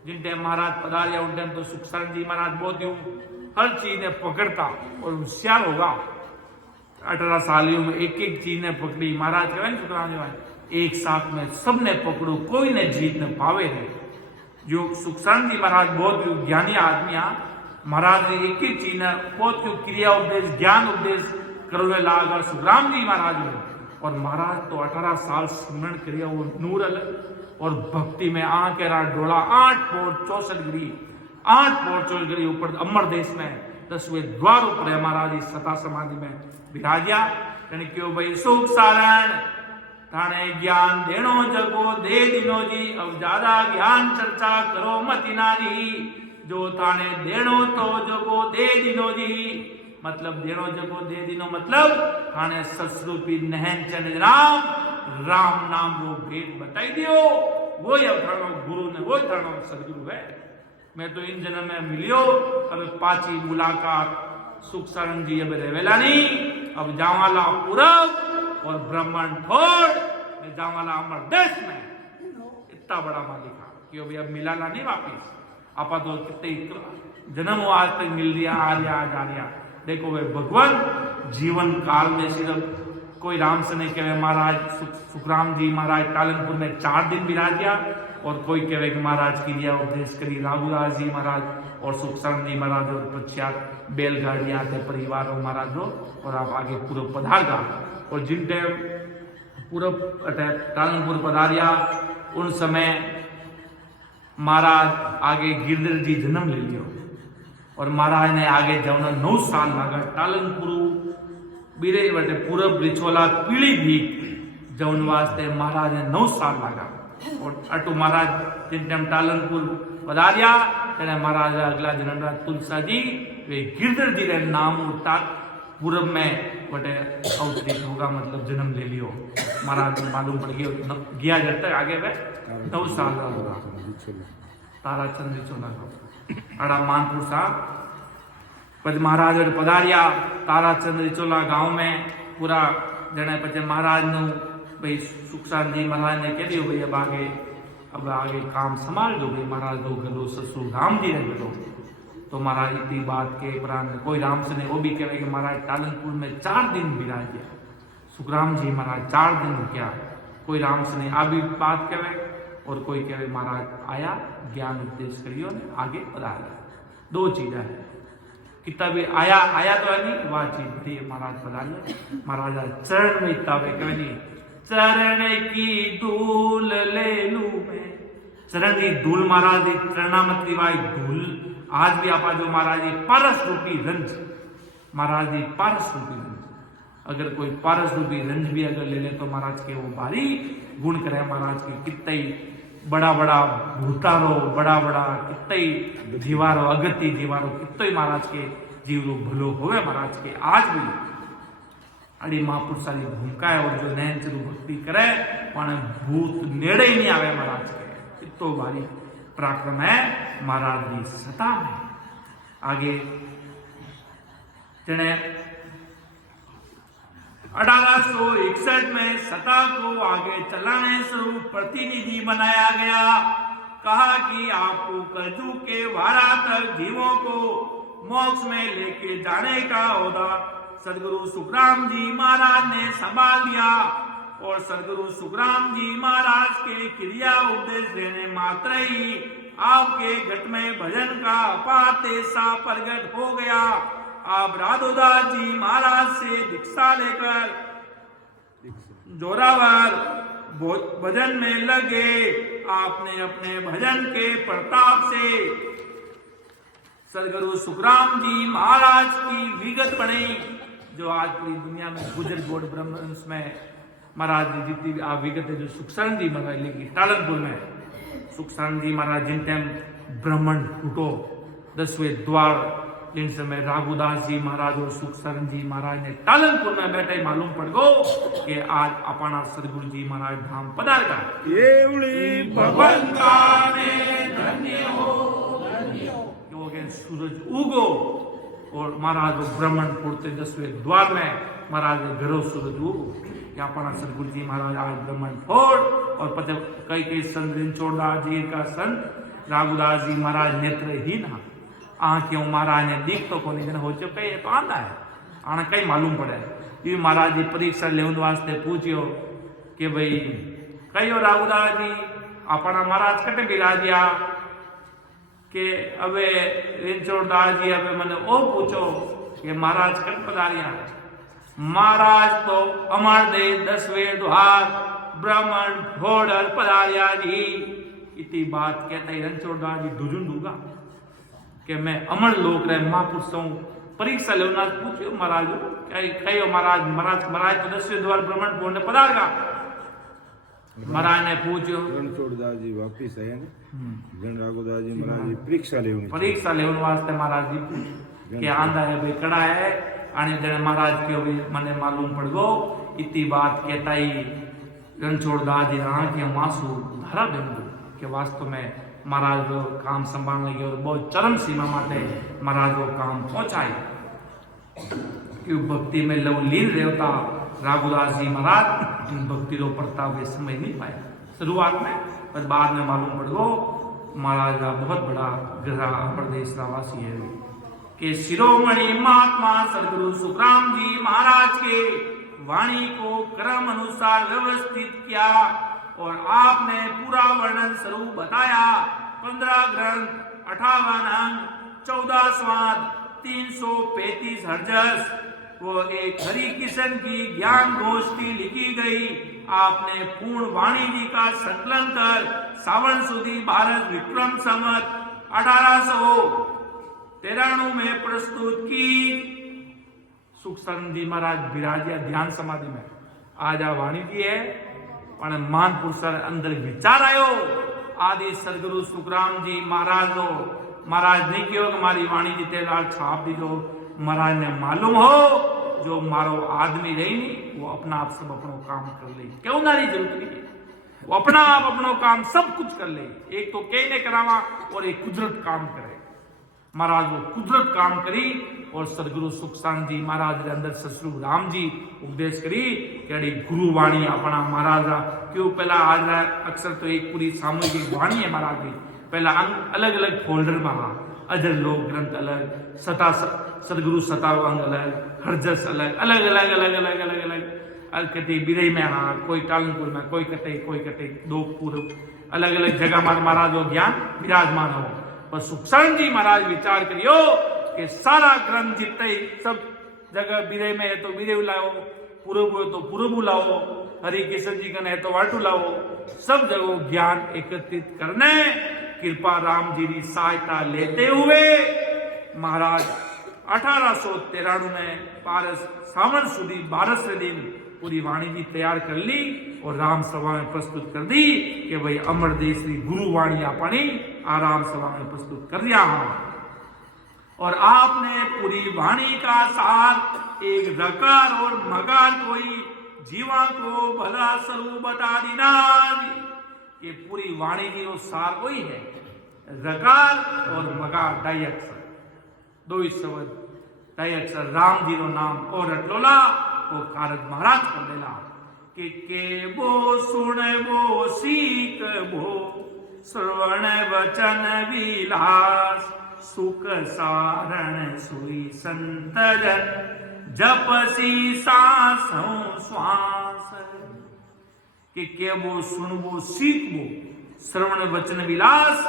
जिन टाइम महाराज पधारिया उन टाइम तो सुखराम जी महाराज बहुत यूं हर चीज ने पकड़ता और होशियार होगा। 18 सालियों में एक एक चीज ने पकड़ी। महाराज कहे सुखराम जी महाराज एक साथ में सबने पकड़ो, कोई ने जीत न पावे है। जो सुखराम जी महाराज बहुत ज्ञानी आदमी आ, महाराज ने एक एक चीज ने बहुत क्रिया उपदेश ज्ञान उपदेश करवे लागा सुखराम जी महाराज ने। और महाराज तो 18 साल स्मरण करिया वो नूर अलग और भक्ति में आके रात डोला 8 पोर 64 गिरी 8 पोर 64 गिरी ऊपर अमर देश में 10वें द्वार ऊपर महाराज सता समाधि में विराजिया। यानी क्यों भाई सुख सारण थाने ज्ञान देनो जगो दे दिनो जी। अब ज्यादा ज्ञान चर्चा करो मति नारी, जो थाने देनो तो जगो दे दिनो जी। मतलब देनो जगो दे दिनो मतलब थाने ससरूपी नहन चंद राम नाम वो भेद बताई दियो। वो ही अवधारणा गुरु ने वो अवधारणा सदगुरु है। मैं तो इन जन्म में मिलियो। अब पाची मुलाकात सुख सारण जी अब रेवेला नहीं। अब जावाला पूरब और ब्राह्मण थोड़ मैं जावाला अमर देश में। इतना बड़ा मालिक कि अभी अब मिलाला नहीं वापिस। आपा तो कितने जन्म हो आज तक मिल लिया आ रहा आज आ रहा। देखो वे भगवान जीवन काल में सिर्फ कोई राम से नहीं कहे महाराज सुखराम जी महाराज टालनपुर में 4 दिन विराजिया और कोई कहे कि महाराज की लिया उपदेश करी राघुदास जी महाराज और सुखराम जी महाराज और पश्चात बैलगाड़िया थे परिवार महाराज और आप आगे पूरा पधारगा। और जिन टाइम पूरा टालनपुर पधारिया उन समय महाराज आगे गिरधर जी जन्म ले लियो और महाराज ने आगे जवना 9 साल लगा टालनपुर बीरे बटे पूरब रिछोला पीढ़ी भी जवन वास्ते महाराज ने 9 साल लगा। और अटू महाराज जिन टाइम टालनपुर पधारिया तेने महाराज अगला जन्म तुलसा जी वे गिरधर जी रे नाम उठा पूरब में बटे अवतरित होगा मतलब जन्म ले लियो। महाराज को मालूम पड़ गया जब तक आगे वे 9 साल का होगा। ताराचंद रिछोला अड़ा मानपुर साहब पच महाराज पधारिया ताराचंद रिचोला गांव में पूरा जने पचे महाराज नु भाई सुखसार जी महाराज ने कह दियो भाई अब आगे काम संभाल दो भाई महाराज दो गलो ससुर राम जी रह गलो। तो महाराज इतनी बात के प्राण कोई राम से ने वो भी कहे कि महाराज टालनपुर में 4 दिन विराजिया सुखराम जी महाराज 4 दिन क्या कोई राम से ने आ भी बात कहे और कोई कहे महाराज आया ज्ञान उपदेश करियो ने आगे पधारा। 2 चीजें है कितना भी आया तो है नहीं वह चीज थी महाराज पधारिया। महाराज चरण में इतना कहे नहीं चरण की धूल ले लू मैं। चरण की धूल महाराज चरणामत वाई धूल आज भी आपा जो महाराज पारस रूपी रंज महाराज जी पारस रूपी रंज अगर कोई पारस रूपी रंज भी अगर ले ले तो महाराज के वो भारी गुण करे। महाराज के कितने बड़ा बड़ा भूतारो बड़ा बड़ा कितने जीवारो अगति जीवारो कितने महाराज के जीव रो भलो होवे। महाराज के आज भी अड़ी महापुरुषाली भूमिका है और जो नैन चरु भक्ति करे पण भूत नेड़े ही नहीं आवे। महाराज के इतो भारी पराक्रम है महाराज की सता में। आगे जने 1861 में सता को आगे चलाने स्वरूप प्रतिनिधि बनाया गया। कहा कि आपको कजू के वारा तक जीवों को मोक्ष में लेके जाने का ओहदा सदगुरु सुखराम जी महाराज ने संभाल लिया। और सदगुरु सुखराम जी महाराज के क्रिया उपदेश देने मात्र ही आपके घट में भजन का अपार तेसा प्रगट हो गया। आप राधोदास जी महाराज से दीक्षा लेकर जोरावर भजन में लगे। आपने अपने भजन के प्रताप से सदगुरु सुखराम जी महाराज की विगत बनी जो आज पूरी दुनिया में गुजर गोड़ ब्रह्मवंश में महाराज जी जितनी आप विगत है जो सुखसारण जी महाराज लेगी टालनपुर में सुखसारण जी महाराज जिन टाइम ब्राह्मण फूटो 10वें द्वार जिन समय राघुदास जी महाराज और सुखसारण जी महाराज ने टालनपुर में बैठे मालूम पड़ गो कि आज अपना सदगुरु जी महाराज धाम पधारगा। ये भगवंता ने धन्य हो सूरज उगो और महाराज ब्राह्मण फूटते 10वें द्वार में महाराज घरों सूरज उगो कि अपना सदगुरु जी महाराज आज ब्रह्मण फोड़ और पते कई संत रणछोड़दास जी का संत राघुदास जी महाराज नेत्रहीन हा आंखें महाराज ने दिख तो कोनी जन हो चुके ये तो आंदा है आने कई मालूम पड़े ये महाराज जी परीक्षा लेवन वास्ते पूछियो कि भाई कहो राघुदास जी अपना महाराज कटे बिला दिया कि अबे रणछोड़दास जी अबे मैंने ओ पूछो कि महाराज कट पधारिया महाराज तो अमर दे 10 वेद द्वार ब्राह्मण घोड़र पधारिया जी इतनी बात कहते ही रणछोड़दास जी दुजुन दूंगा कि मैं अमर लोक रहे महापुरुष हूं परीक्षा लेना पूछियो महाराज कहो महाराज महाराज महाराज तो 10वें द्वार ब्राह्मण घोड़ने पधारगा महाराज ने पूछो रणछोड़दास जी वापिस आए ना जन राघुदास जी महाराज जी परीक्षा लेवन वास्ते महाराज जी पूछ के आंदा है भाई कड़ा है आने जने महाराज के भी मने मालूम पड़ गो इतनी बात कहता ही रणछोड़दास जी आंखें मासू धारा बेंदु के वास्तव में महाराज वो काम संभालने की और बहुत चरम सीमा माते महाराज वो काम पहुंचाए क्यों भक्ति में लव लीन रहता राघुदास जी महाराज भक्ति रो पड़ता हुए समय नहीं पाए शुरुआत में पर बाद में मालूम पड़ गो महाराज का बहुत बड़ा गहरा प्रदेश वासी है कि शिरोमणि महात्मा सदगुरु सुखराम जी महाराज के वाणी को क्रम अनुसार व्यवस्थित किया और आपने पूरा वर्णन स्वरूप बताया 15 ग्रंथ 58 अंग 14 स्वाद 335 हर्जस वो एक हरि किशन की ज्ञान गोष्ठी लिखी गई आपने पूर्ण वाणी जी का संकलन कर सावन सुदी भारत विक्रम संवत 1893 में प्रस्तुत की सुख जी महाराज विराजिया ध्यान समाधि में आज आ वाणी जी है पण मान पुरुष अंदर विचार आयो आदि सदगुरु सुखराम जी महाराज नो महाराज नहीं कहो कि मारी वाणी जी तेरा छाप दीजो महाराज ने मालूम हो जो मारो आदमी रही नहीं वो अपना आप सब अपनो काम कर ले क्यों नारी जरूरत नहीं है वो अपना आप अपनो काम सब कुछ कर ले एक तो कई ने करावा और एक कुदरत काम करे महाराज वो कुदरत काम करी और सदगुरु सुखसान जी महाराज के अंदर ससुर राम जी उपदेश करी कि गुरु वाणी अपना महाराज क्यों पहला आज अक्सर तो एक पूरी सामूहिक वाणी है महाराज की पहला अलग अलग फोल्डर में हा अजर लोक ग्रंथ अलग सता सदगुरु सताव अंग अलग हरजस अलग अलग अलग अलग अलग अलग अलग कटे बिरई में हा कोई टालनपुर में कोई कटे दो पूर्व अलग अलग जगह में महाराज वो ज्ञान विराजमान हो पर सुखसान जी महाराज विचार करियो कि सारा ग्रंथ जितने सब जगह बिरे में है तो बिरे लाओ पूर्व है तो पूर्व लाओ हरि किशन जी का है तो वाटू लाओ सब जगह ज्ञान एकत्रित करने कृपा राम जी की सहायता लेते हुए महाराज 1893 में पारस सावन सुधी 12वें दिन पूरी वाणी जी तैयार कर ली और राम सभा में प्रस्तुत कर दी कि भाई अमर देश की गुरु वाणी अपनी आराम सभा में प्रस्तुत कर दिया और आपने पूरी वाणी का सार एक रकार और मगार कोई जीवा को भला स्वरूप बता दीना कि पूरी वाणी की वो सार वही है रकार और मगार ढाई अक्षर दो ही शब्द ढाई अक्षर राम जी रो नाम और रटलोला वो कारक महाराज कर देला कि वो सुन वो सीख वो श्रवण वचन विलास सुख सारण सुई संत जन जपसी सांसों श्वास कि वो सुनवो सीखवो श्रवण वचन विलास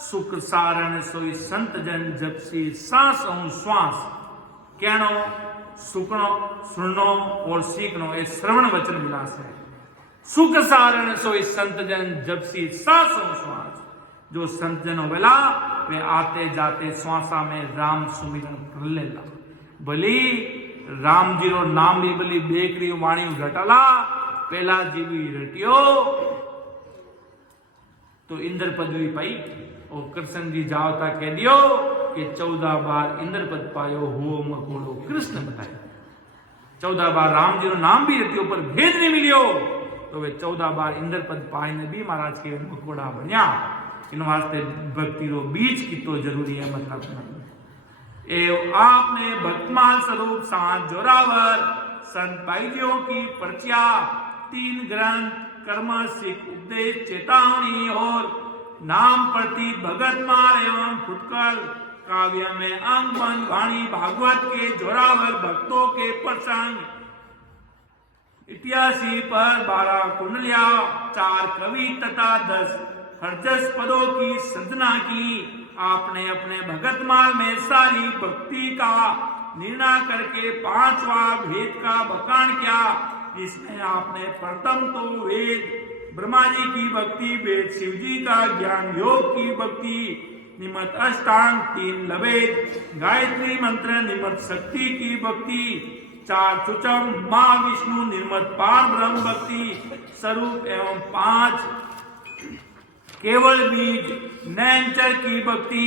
सुख सारण सोई संत जन जपसी सांसों श्वास कहनो सुखनो सुननो और सीखनो ये श्रवण वचन विलास है सुख सारण सोई संत जन जपसी सांसों श्वास जो संत जन वेला वे आते जाते श्वासा में राम सुमिरन कर लेला भली राम जी रो नाम भी भली बेकरी वाणी रटला पहला जी भी रटियो तो इंद्र पदवी पाई और कृष्ण जी जावता कह दियो कि 14 बार इंद्र पद पायो हो मकोड़ो कृष्ण बताया 14 बार राम जी रो नाम भी रटियो पर भेद नहीं मिलियो तो वे 14 बार इंद्र पद पाए ने भी महाराज के मकोड़ा बनिया इन वास्ते भक्ति रो बीज की तो जरूरी है मतलब आपने भक्तमाल स्वरूप सांझ जोरावर संत भाइयों की पर्चिया, 3 ग्रंथ, कर्म, सिख, उपदेश, चेतावनी और नाम प्रति भगत माल एवं फुटकर काव्य में अंग, मन, वाणी, भागवत के जोरावर भक्तों के प्रसंग, 88 पर 12 कुंडलिया, 4 कवि तथा 10 हरजस पदों की सृजना की। आपने अपने भगत माल में सारी भक्ति का निर्णय करके 5वां भेद का बखान किया, जिसमें आपने प्रथम तो वेद ब्रह्मा जी की भक्ति, वेद शिव जी का ज्ञान, योग की भक्ति, निमित्त अष्टांग, 3 लवेद, गायत्री मंत्र, निमित्त शक्ति की भक्ति, 4 चुचम, माँ विष्णु, निर्मत पार ब्रह्म भक्ति स्वरूप एवं 5 केवल बीज नैनचर की भक्ति,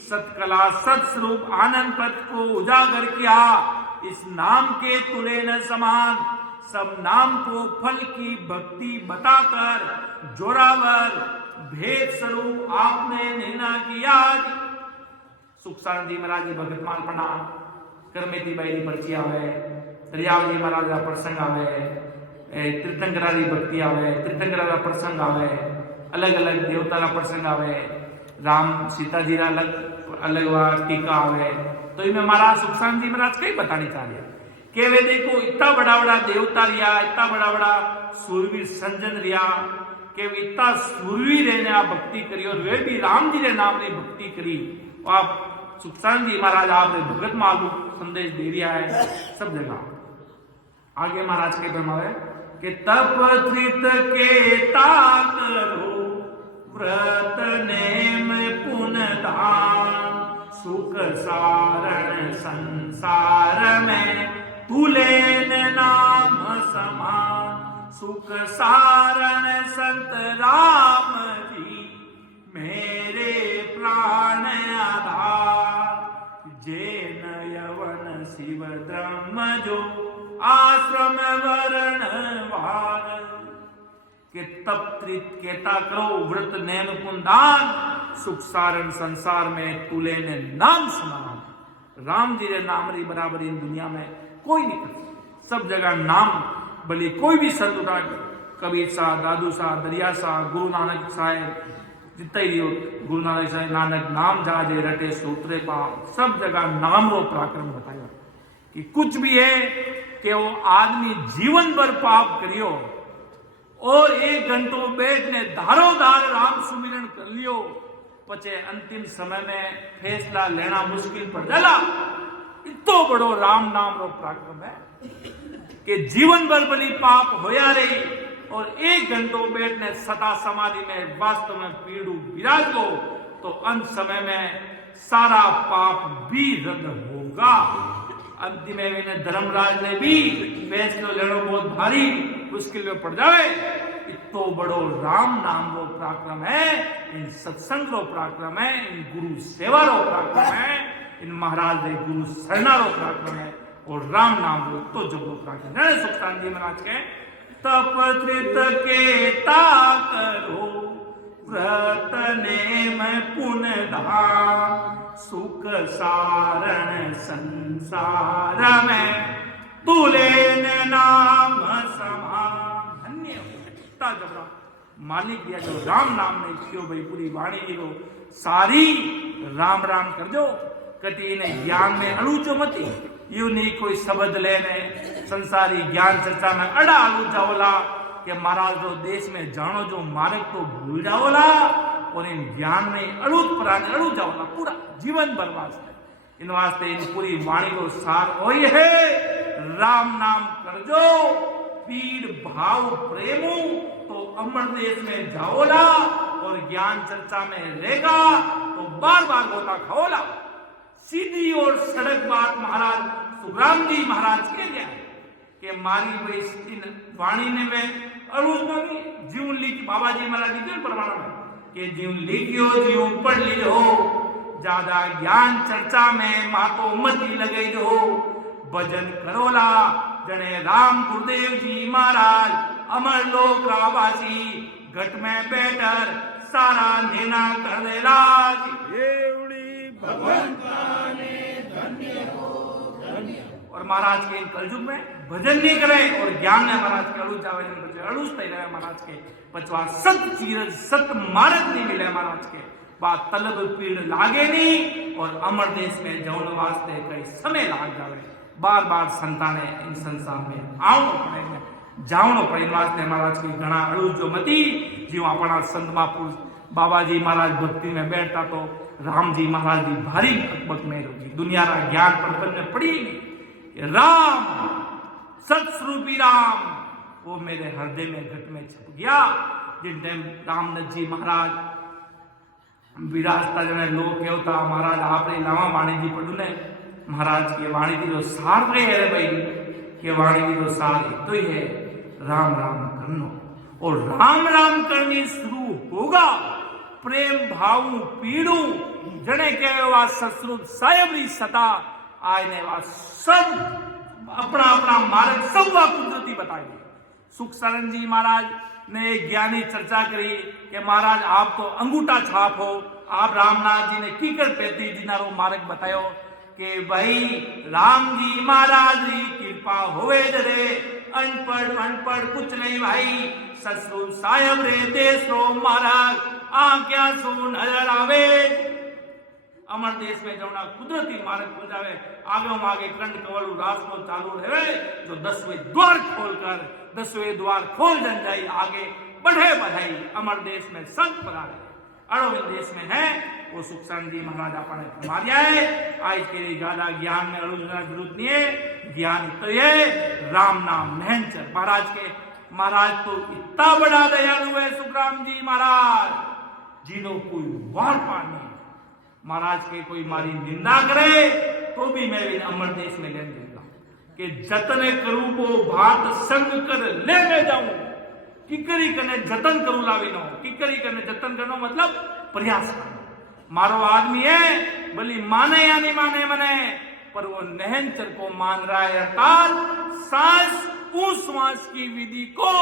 सतकला सत्स्वरूप आनंद पद को उजागर किया। इस नाम के तुले न समान सब नाम को फल की भक्ति बताकर जोरावर भेद स्वरूप आपने निर्णय किया। सुख शांति महाराज जी भगत माल प्रणाम, करमेती बाई पर्ची आवे, दरियाव जी महाराज का प्रसंग आवे, तीर्थंकरा की भक्ति आवे, तीर्थंकरा का प्रसंग आवे, अलग अलग देवता का प्रसंग आवे, राम सीता जी का अलग टीका आवे। तो इनमें महाराज सुख शांति महाराज कई बतानी चाहिए कि वे देखो इतना बड़ा बड़ा देवता लिया, इतना बड़ा बड़ा सूरवीर संजन लिया कि वे इतना सूरवीर रहने भक्ति करी और वे भी राम जी के नाम ने भक्ति करी। और आप सुख शांति महाराज आपने भगत मालू संदेश दे दिया है सब जगह। आगे महाराज के फरमावे कि तप त्रित के ताकरो व्रत नेम पुन दान, सुख सारण संसार में तुलेन नाम समान, सुख सारण संत राम जी मेरे प्राण आधार, जैन यवन शिव ब्रह्म जो आश्रम वर्ण वार, के तप त्रित केता करो व्रत नैन पुनदान, सुख सारण संसार में तुले ने नाम समान। राम जी के नाम री बराबर इन दुनिया में कोई नहीं कर, सब जगह नाम भले कोई भी संत उठा, कबीर साह, दादू साह, दरिया साह, गुरु नानक साहेब, जितना ही गुरु नानक साहेब, नानक नाम जाजे रटे सूत्रे पाव, सब जगह नाम रो पराक्रम बताया कि कुछ भी है कि वो आदमी जीवन भर पाप करियो और 1 घंटो बैठ ने धारो धार राम सुमिरन कर लियो, पचे अंतिम समय में फैसला लेना मुश्किल पड़ जाला। इतो बड़ो राम नाम रो पराक्रम है कि जीवन भर भली पाप होया रही और 1 घंटो बैठ ने सता समाधि में वास्तव में पीड़ू विराज को, तो अंत समय में सारा पाप भी रद्द होगा। अंतिम में धर्मराज ने भी फैसलो लेना बहुत भारी मुश्किल में पड़ जाए। इतो बड़ो राम नाम रो पराक्रम है, इन सत्संग रो पराक्रम है, इन गुरु सेवा रो पराक्रम है, इन महाराज ने गुरु शरणा रो पराक्रम है और राम नाम रो तो जब रो पराक्रम है। सुख शांति महाराज के तप त्रित के ताकरो व्रत नेम पुन धाम, सुख सारण संसार में तुलेन नाम समान। धन्य हो जबरा मालिक दिया जो राम नाम ने क्यों भाई पूरी वाणी लीरो सारी राम राम कर दो, कति ने ज्ञान में अड़ूचो मती, यू नहीं कोई शब्द लेने संसारी ज्ञान चर्चा में अड़ा अड़ू जाओला कि महाराज जो देश में जानो जो मार्ग तो भूल जाओला और इन ज्ञान में अड़ूत पराने अड़ू जाओला, पूरा जीवन बर्बाद है। इन वास्ते इन पूरी वाणी को सार वही है राम नाम कर जो पीर भाव प्रेमो, तो अमर देश में जाओला और ज्ञान चर्चा में रहेगा तो बार बार गोता खाओला। सीधी और सड़क बात महाराज सुखराम जी महाराज के लिए कि मारी भाई इन वाणी ने वे अरुज मांगी जीवन लिख बाबा जी महाराज जी के प्रमाण में कि जीवन लिखियो जीवन पढ़ लियो, ज्यादा ज्ञान चर्चा में मातो मती लगे जो, भजन करोला जने राम गुरुदेव जी महाराज अमर लोक रावासी, घट में बैठकर सारा नेना कर दे राज, भगवंता ने धन्य हो धन्य। और महाराज के इन कलयुग में भजन नहीं करे और ज्ञान ने महाराज के अड़ू जावे अड़ूस थई रहे महाराज के पचवा सत चीरज सत मार्ग नहीं मिले महाराज के बात तलब पीड़ लागे नहीं और अमर देश में जौन वास्ते कई समय लाग जावे बार बार संताने इन संसार में आवणो पड़े जावणो पड़े वास्ते महाराज की घना अड़ूस जो मती जीव अपना संत महापुरुष बाबाजी महाराज भक्ति में बैठता तो राम जी महाराज की भारी अकबक में होगी दुनिया का ज्ञान प्रपंच में पड़ी राम सत्स्वरूपी राम वो मेरे हृदय में घट में छप गया जिन टाइम रामनाथ जी महाराज विराजता जने लोग कहता महाराज आप लावा वाणी जी पढ़ू ने महाराज की वाणी जी तो सार रहे है भाई कि वाणी जी तो सार तो ही है राम राम करनो और राम राम करनी शुरू होगा प्रेम भाव पीड़ू जने के ससुर साहेबरी सता आने वा सब अपना अपना मार्ग सब वा कुदरती बताएंगे सुख सरन जी महाराज ने एक ज्ञानी चर्चा करी कि महाराज आप तो अंगूठा छाप हो आप रामनाथ जी ने कीकर पेती जी नारो मार्ग बतायो कि भाई राम जी महाराज की कृपा होवे जरे अनपढ़ कुछ नहीं भाई ससुर साहेब रे देश रो महाराज आज्ञा सु नजर आवे अमर देश में जौना कुदरती मार्ग खुल जावे आगे कंड कवल रास्तो चालू रहे जो 10वें द्वार खोलकर 10वें द्वार खोल जन जाई आगे बढ़े बढ़ाई अमर देश में संत परा अड़ोविन देश में है वो सुखसान जी महाराज अपने मारिया है आज के लिए ज्यादा ज्ञान में अड़ोजना जरूरत नहीं है ज्ञान तो ये राम नाम महंचर महाराज तो इतना बड़ा दयालु है सुखराम जी महाराज जिनो कोई वार पानी महाराज के कोई मारी निंदा करे तो भी मैं अमर देश में लेने दूंगा कि जतने करूं वो भात संग कर ले में जाऊं किकरी कने जतन करूं लावी नो किकरी कने जतन करनो मतलब प्रयास करनो मारो आदमी है भली माने या नहीं माने मने पर वो नहनचर को मान रहा है अर्थात सांस उस श्वास की विधि को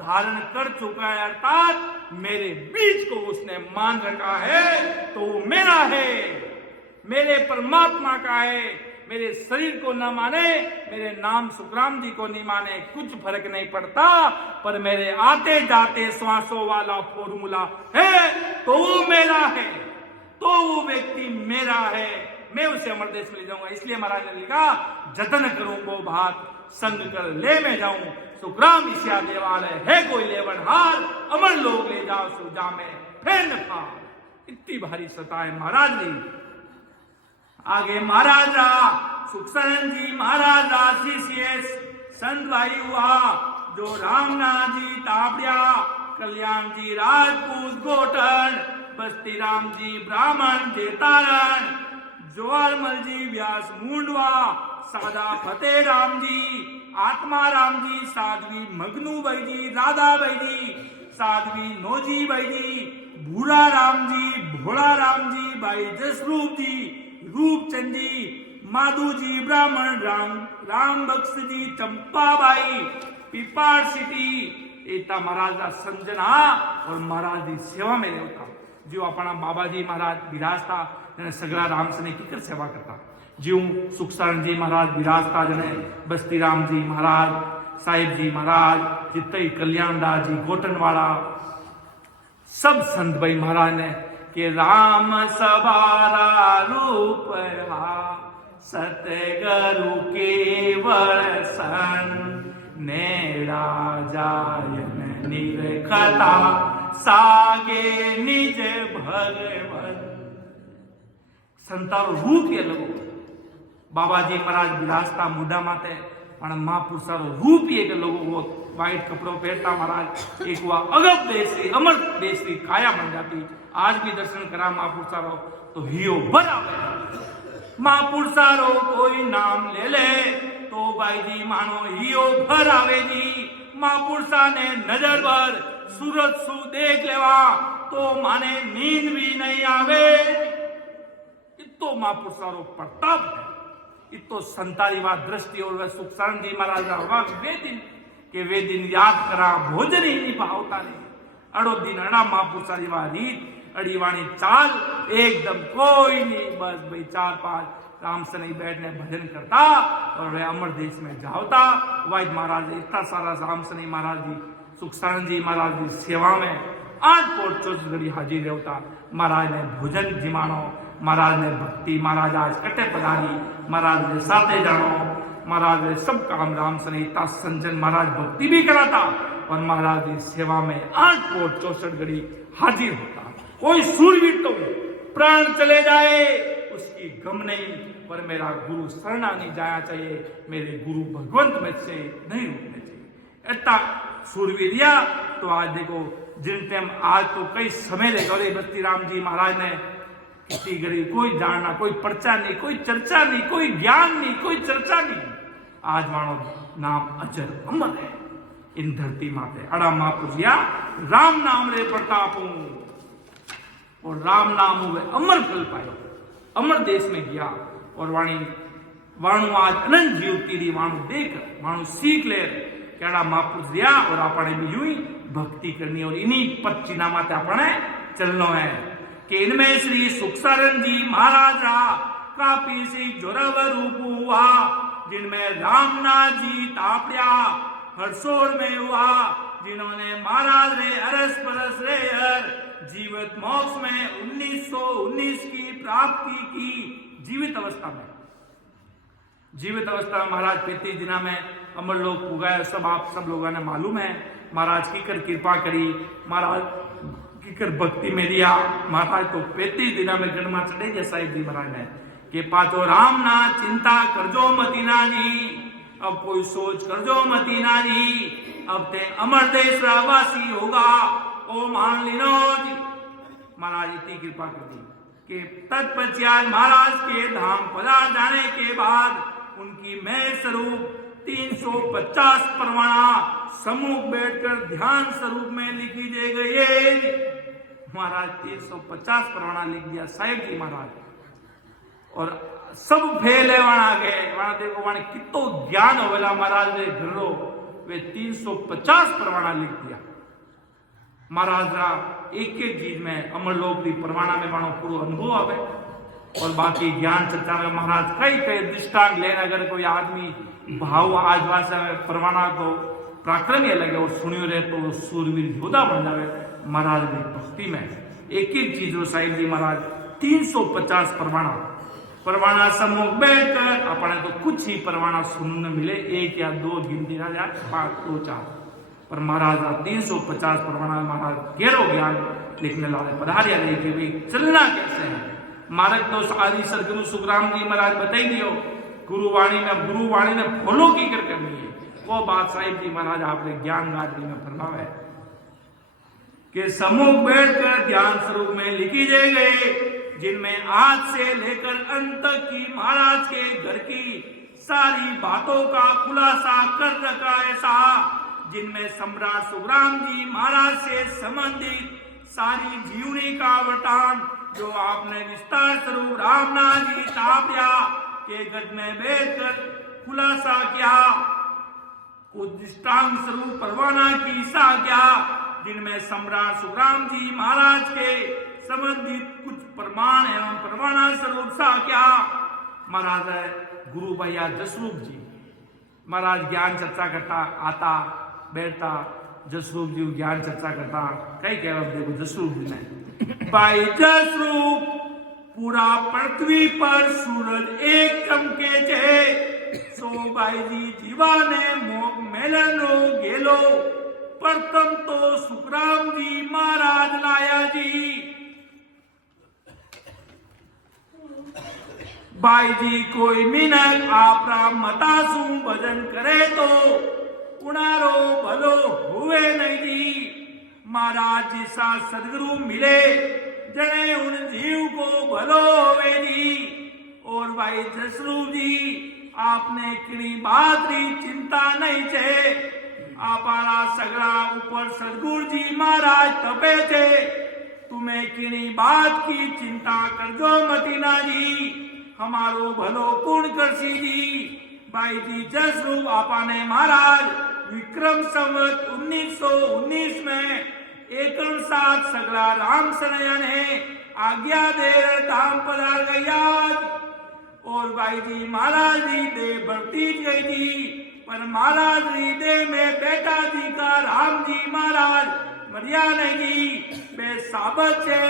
धारण कर चुका है अर्थात मेरे बीच को उसने मान रखा है तो वो मेरा है मेरे परमात्मा का है मेरे शरीर को न माने मेरे नाम सुखराम जी को नहीं माने कुछ फर्क नहीं पड़ता पर मेरे आते जाते श्वासों वाला फॉर्मूला है तो वो मेरा है तो वो व्यक्ति मेरा है मैं उसे अमर देश में ले जाऊंगा इसलिए महाराज ने लिखा जतन करूं वो भात संग कर ले में जाऊं सुखराम ईश्या देवालय है कोई लेवन हार अमर लोग ले जाओ सुजा में फेन था इतनी भारी सताए महाराज ने आगे महाराजा सुखसरन जी महाराजा सीसीएस संत भाई हुआ जो रामनाथ जी ताबड़िया कल्याण जी राजपूत गोटन बस्ती राम जी ब्राह्मण जेतारण जोरमल जी व्यास मुंडवा सादा फतेह राम जी आत्मा राम जी साध्वी मगनू भाई जी राधा भाई जी साध्वी नोजी भाई जी भूरा राम जी भोला राम जी भाई जसरूप जी रूपचंद जी माधु जी ब्राह्मण राम बख्श जी चंपाबाई पिपाड़ सिटी एता महाराज संजना और महाराज की सेवा में रहता जो अपना बाबाजी महाराज विराजता जने सगला राम से किकर सेवा करता ज्यों सुखसरण जी महाराज विराजता जने बस्ती राम जी महाराज साहिब जी महाराज जितई कल्याणदास जी गोटनवाड़ा सब संत भाई महाराज ने कि राम सवारा रूप सतगुरु केवल सन नेड़ा जायन निरखता सागे निज भगवन संतारो रूप ये लगो बाबाजी महाराज विराजता मुद्दा माते पण महापुरुषारो रूप ये के लोगों वो वाइट कपड़ों पहनता महाराज एक हुआ अगब देशी अमर देशी काया बन जाती आज भी दर्शन करा महापुरुषारो तो हियो बराबर महापुरुषारो कोई नाम ले ले तो भाई जी मानो हियो भर आवे जी महापुरुषा ने नजर भर सूरज सु देख लेवा तो माने नींद भी नहीं आवे इतो महापुरुषारो प्रताप है इतो संतारी बात दृष्टि और वह सुखसरण जी महाराज वे दिन याद करा भोजन ही नहीं भावता नहीं अड़ो दिन अड़ा महापुरुषारी रीत अड़ीवाणी चाल एकदम कोई नहीं बस भाई 4-5 राम सने बैठने भजन करता और वे अमर देश में जावता। वाइद महाराज इतना सारा राम सने महाराज जी सुखसानंद जी महाराज जी सेवा में 8 कोट 24 घड़ी हाजिर रहता। महाराज ने भोजन जिमानो, महाराज ने भक्ति, महाराज आज कटे पधारी, महाराज ने साथे जानो, महाराज ने सब काम राम सने संजन महाराज भक्ति भी कराता और महाराज की सेवा में 8 कोट 64 घड़ी हाजिर होता। कोई सूरवीर तो प्राण चले जाए उसकी गम नहीं, पर मेरा गुरु शरणा नहीं जाया चाहिए, मेरे गुरु भगवंत में से नहीं रुकने चाहिए। इतना सूरवीरिया तो आज देखो जिन टाइम आज तो कई समय ले गौरी बस्ती राम जी महाराज ने किसी घड़ी कोई जानना, कोई पर्चा नहीं, कोई चर्चा नहीं, कोई ज्ञान नहीं, कोई चर्चा नहीं। आज मानो नाम अजर अमर है इन धरती माते। अड़ा महापुरुषिया राम नाम रे प्रताप और राम नाम हुए अमर फल पायो, अमर देश में गया और वाणु आज अनंत जीव तीरी वाणु देख वाणु सीख ले केड़ा महापुरुष दिया और आपने भी यूं ही भक्ति करनी और इन्हीं पद चिन्ह माते आपने चलना है कि इनमें श्री सुखसानंद जी महाराज रहा काफी सी जोरावर रूप हुआ, जिनमें रामनाथ जी तापड़िया हर्षोर में हुआ, जिन्होंने महाराज रे अरस परस रे हर जीवित मोक्ष में 1919 की प्राप्ति की। जीवित अवस्था में महाराज 35 दिना में अमर लोग पुगाए, सब आप सब लोगों ने मालूम है। महाराज की कर कृपा करी, महाराज की कर भक्ति में दिया। महाराज तो 35 दिना में गणमा चढ़े गए साहिब जी महाराज ने कि पाचो राम ना चिंता करजो मतीना जी, अब कोई सोच करजो मतीना जी, अब ते अमर देश वासी होगा ओ मान लीनो जी। महाराज इतनी कृपा कर दी कि तत्पश्चात महाराज के धाम पधार जाने के बाद उनकी मैं स्वरूप 350 परवाना समूह बैठकर ध्यान स्वरूप में लिखी दे गई। महाराज 350 परवाना लिख दिया साहिब जी महाराज और सब फेले वहां गए। वहां देखो वहां कितो ज्ञान होवेला महाराज ने घरो वे 350 परवाना लिख दिया। महाराज रा एक एक चीज में अमर लोक की परवाना में मानो पूरा अनुभव आवे और बाकी ज्ञान चर्चा में महाराज कई दृष्टांत लेने अगर कोई आदमी भाव आज वासा परवाना को पराक्रमी लगे और सुनियो रहे तो सूरवीर योद्धा बन जावे। महाराज की भक्ति में एक एक चीज वो साहिब जी महाराज 350 परवाना समूह बैठकर अपने तो कुछ ही परवाना सुनने मिले, 1 या 2 गिनती ना जाए 5 2 4 पर महाराज 350 परवाना महाराज गहरो ज्ञान लिखने लाले पधारिया रहे कि भाई चलना कैसे है। मार्ग तो आदि सदगुरु सुखराम जी महाराज बताई दियो, गुरुवाणी ने फॉलो की कर करनी है। वो बात साहिब जी महाराज आपने ज्ञान गादी में फरमावे कि समूह बैठकर ध्यान स्वरूप में लिखी जाए गए, जिनमें आज से लेकर अंत तक की महाराज के घर की सारी बातों का खुलासा कर रखा ऐसा, जिनमें सम्राट सुखराम जी महाराज से संबंधित सारी जीवनी का वर्तान जो आपने विस्तार स्वरूप रामनाथ जी तापड़िया के गद में बैठकर खुलासा किया, उस दृष्टांत स्वरूप परवाना की साज्ञा, जिनमें सम्राट सुखराम जी महाराज के संबंधित कुछ प्रमाण एवं परवाना स्वरूप साज्ञा। महाराज गुरु भैया जसरूप जी महाराज ज्ञान चर्चा करता आता बैठता, जसरूप जी ज्ञान चर्चा करता कई कह देखो जसरूप जी ने भाई जसरूप पूरा पृथ्वी पर सूरज एक चमके छे, सो भाई जी जीवा ने मोक मेलनो गेलो, प्रथम तो सुखराम जी महाराज लाया जी। भाई जी कोई मिनट आपरा मतासू भजन करे तो उनारो भलो हुए नहीं जी। महाराज जी सा सदगुरु मिले जने उन जीव को भलो होवे जी। और भाई जसरूप जी आपने किनी बात री चिंता नहीं छे, आपारा सगड़ा ऊपर सदगुरु जी महाराज तपे थे, तुम्हें किनी बात की चिंता करजो मतीना जी, हमारो भलो पूर्ण करसी जी। भाई जी जसरूप आपा ने महाराज विक्रम संवत 1919 में एकम साथ सगड़ा राम सनया ने आज्ञा दे धाम पधार गया और भाई जी महाराज जी दे बढ़ती गई थी, पर महाराज जी दे में बेटा जी का राम जी महाराज मरिया नहीं जी बे साबत छे।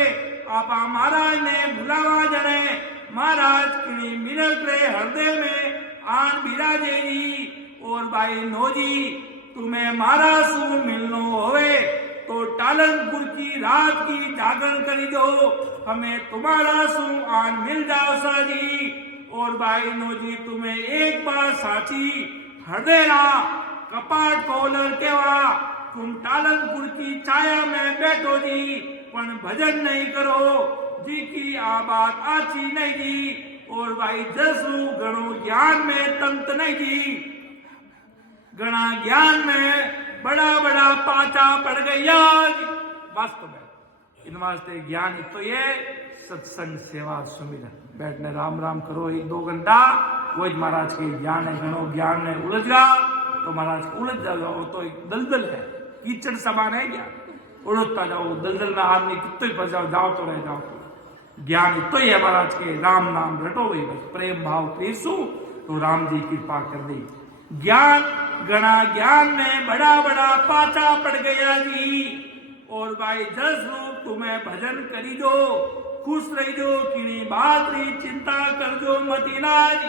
आपा महाराज ने बुलावा जने महाराज की मिनट रे हृदय में आन बिराजे जी। और भाई नोजी तुम्हें महाराज सु मिलनो होवे तो टालनपुर की रात की जागरण करी दो, हमें तुम्हारा सु आन मिल जाओ सा जी। और भाई नोजी तुम्हें एक बार साची हृदय ना कपाट खोलर केवा तुम टालनपुर की छाया में बैठो जी, पण भजन नहीं करो जी की आ बात आची नहीं जी। और भाई जसू गणो ज्ञान में तंत नहीं जी, गणा ज्ञान में बड़ा बड़ा पाचा पड़ गया। वास्तव में इन वास्ते ज्ञान तो ये सत्संग सेवा सुमिरन बैठने राम राम करो 1-2 घंटा, वो महाराज के ज्ञान है। गणो ज्ञान में उलझ गया तो महाराज उलझ जाओ तो एक दलदल है, कीचड़ समान है ज्ञान, उलझता जाओ दलदल में आदमी कितने फंस जाओ, जाओ तो रह जाओ। ज्ञान तो ही है महाराज के, राम नाम रटो भाई बस प्रेम भाव पेशु तो राम जी कृपा कर दी। ज्ञान गणा ज्ञान में बड़ा बड़ा पाचा पड़ गया जी। और भाई जस रूप तुम्हें भजन करी दो, खुश रही दो, किनी बात री चिंता कर दो मतीनाज।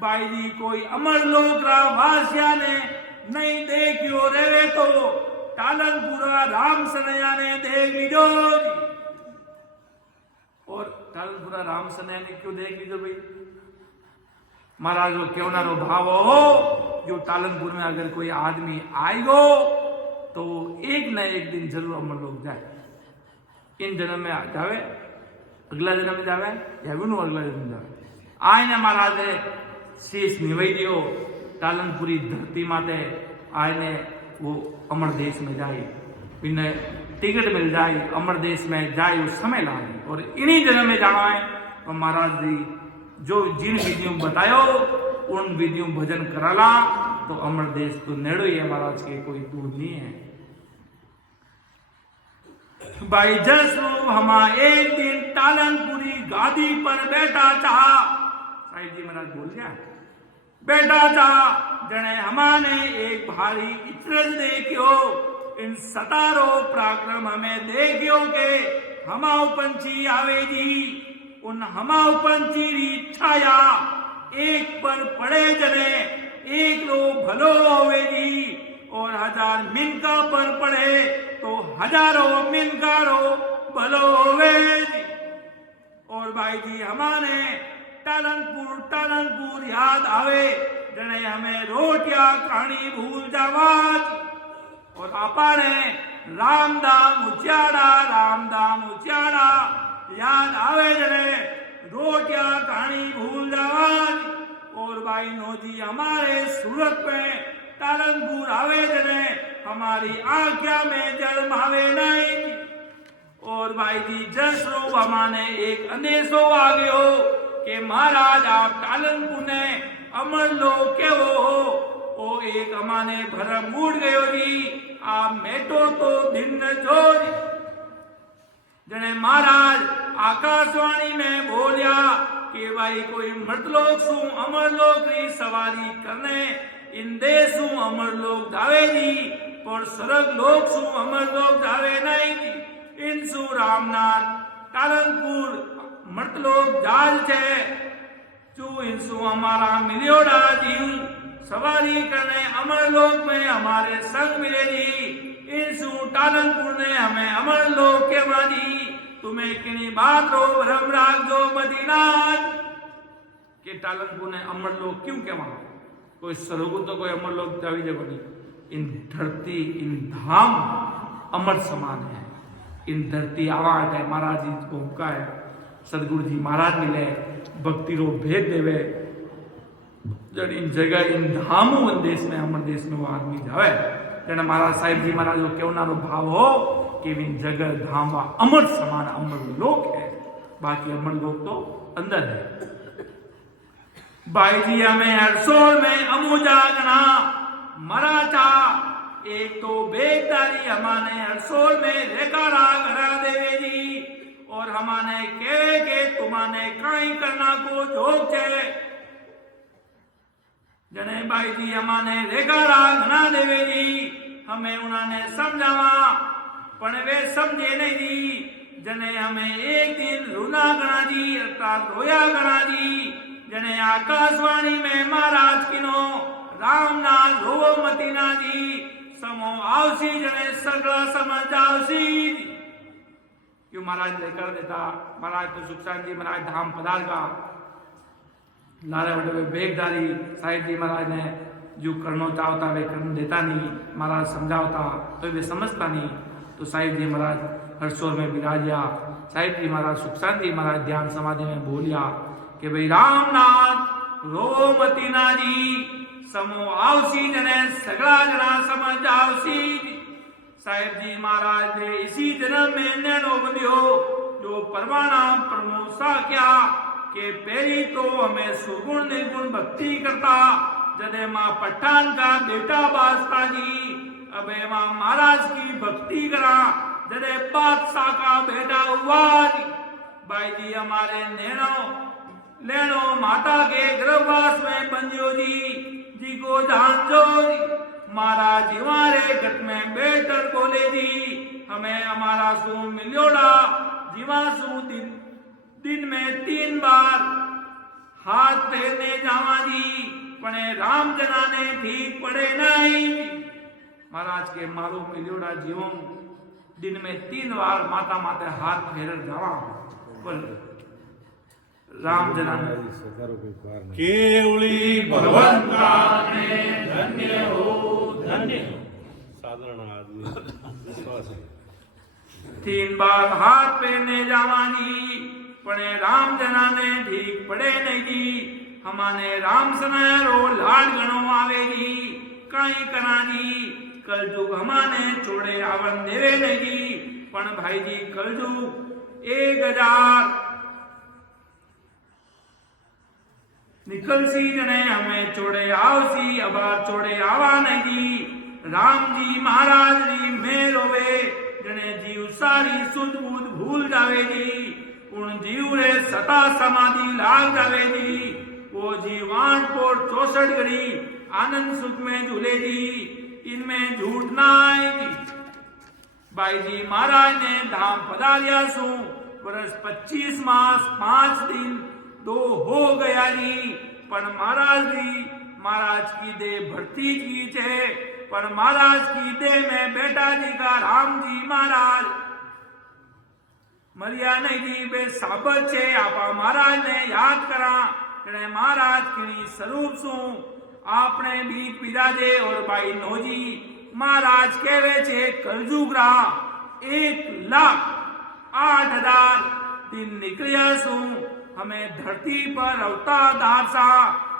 भाई जी कोई अमर लोक रा वासिया ने नहीं देखियो रेवे तो टालनपुरा राम सनया ने देख लीजो। और टालनपुरा राम सनया ने क्यों देख लीजो भाई? महाराज वो क्यों ना रो भाव हो जो टालनपुर में अगर कोई आदमी आएगो तो एक न एक दिन जरूर अमर लोग जाए। इन जन्म में जावे, अगला जन्म में जावे या विनु अगला जन्म जावे। आय ने महाराज शीश निवाई दियो टालनपुरी धरती माते, आय ने वो अमर देश में जाए, इन्हें टिकट मिल जाए अमर देश में जाए, वो समय लाए। और इन्हीं जन्म में जाना है तो महाराज जी जो जिन विधियों बतायो उन विधियों भजन कराला तो अमर देश तो नेड़ो ही है महाराज के, कोई दूर नहीं है। भाई जस हमा एक दिन टालनपुरी गादी पर बैठा था, साहिब जी महाराज बोल गया, बैठा था जने हमाने एक भारी इचरज देखियो, इन सतारो पराक्रम हमें देखियो के हमाओ पंछी आवे जी। उन हमाओ पंछी री छाया एक पर पड़े जने एक रो भलो होवे जी, और 1000 मिनका पर पड़े तो हजारों मिनका रो भलो होवे जी। और भाई जी हमारे टालनपुर याद आवे जने हमें रोटिया कहानी भूल जावा। और आपाने रामदाम उचाड़ा याद आवे जने रोटिया कहानी भूल जावा। और भाई नोजी हमारे सूरत में टालनपुर आवे जने हमारी आंखिया में जल मावे नहीं। और भाई जी जस रो हमारे एक अंदेशो आ गयो कि महाराज आप टालनपुर ने अमर लोग के हो। ओ एक हमारे भरम उड़ गयो जी, आप मेटो तो दिन जोर जने महाराज आकाशवाणी में बोलिया कि भाई कोई मृतलोक सु अमर लोक की सवारी करने इन देशु अमर लोक जावे जी, पर स्वर्ग लोक सु अमर लोक जावे नहीं जी। इनसु रामनाथ टालनपुर मृतलोक जाल छे चू इनसु हमारा मिलियोड़ा जीव सवारी करने अमर लोक में हमारे संग मिले जी। इनसु टालनपुर ने हमें अमर लोक के वादी तुम्हें किनी बात रो भ्रम राग जो मदीनाथ के टालनपुर ने अमर लोक क्यों कहवा? कोई स्वर्ग तो कोई अमर लोक जावी जगह नहीं। इन धरती इन धाम अमर समान है। इन धरती आवाज है महाराज जी को हुक्का है, सदगुरु जी महाराज मिले भक्ति रो भेद देवे जब इन जगह इन धामों देश में अमर देश में वो आदमी जावे जने महाराज साहिब जी महाराज को क्यों ना भाव हो कि इन जगह धाम वा अमर समान अमर लोक है, बाकी अमर लोक तो अंदर है। भाई जी हमें हरसोल में अमुजा गना मराठा एक तो बेदारी हमारे हरसोल में रेकारा करा देवे जी। और हम हमाने के तुम्हाने कई करना को जोग छे जने भाई जी हमाने रेगाड़ा घना देवे जी हमें उन्होंने समझावा पण वे समझे नहीं जी जने हमें एक दिन रोना गणा जी अर्थात रोया गणा जी जने आकाशवाणी में महाराज किनो रामना रोवो मतीना जी समो आवसी जने सगला समझ आवसी क्यों महाराज लेकर देता महाराज तो सुखसान जी महाराज धाम पधार का लारे बड़े बेगदारी साहिब जी महाराज ने जो करना चाहता वे करने देता नहीं महाराज समझावता तो वे समझता नहीं तो साहिब जी महाराज हर्षोर में विराजिया साहिब जी महाराज सुखसान जी महाराज ध्यान समाधि में बोलिया कि भाई रामनाथ रो मतीना जी समो आवसी जने सगला जना समझ आवसी साहिब जी महाराज ने इसी जन्म में नैनो बंधियो जो परवाना प्रमोसा क्या के पहली तो हमें सुगुण निर्गुण भक्ति करता जदे माँ पठान का बेटा बास्ता जी अबे माँ महाराज की भक्ति करा जदे बादशाह का बेटा हुआ जी भाई जी हमारे नैनो लेनो माता के गर्भवास में बंजियो जी को जान जो महाराज हमारे गट में बेटर बोले जी हमें हमारा सू मिलियोड़ा जीवा सू दिन में 3 बार हाथ फेरने जावा जी पणे राम जना ने ठीक पड़े नहीं महाराज के मारो मिलियोड़ा जीवों दिन में 3 बार माता माते हाथ फेर जावा बोल राम जना केवली भगवंता ने धन्य हो साधारण आदमी विश्वास है 3 बार हाथ फेरने जावा जी पणे राम जना ने ठीक पड़े नहीं जी हमाने राम सनारो लाड गणो आवे जी कई करा जी कलजुग हमाने छोड़े आवन देवे नहीं जी पण भाई जी कलजुग 1000 निकल सी जने हमें छोड़े आवसी अबार छोड़े आवा नहीं जी राम जी महाराज जी मेल होवे जने जीव सारी सुध बुध भूल जावे जी उन जीव रे सता समाधि लाग जावे जी वो जीवान को 64 घड़ी आनंद सुख में झूले जी इनमें झूठ ना आए जी भाई जी महाराज ने धाम पधारिया सु वर्ष 25 मास 5 दिन 2 हो गया जी पर महाराज जी महाराज की देह भर्ती की छे पर महाराज की देह में बेटा जी का राम जी महाराज मरिया नहीं जी बे साबत छे आपा महाराज ने याद करा जने महाराज की स्वरूप सु आपने बीच बिराजे और भाई नोजी महाराज कहवे छे कलजुगरा 1,08,000 दिन निकलिया सु हमें धरती पर अवतार दासा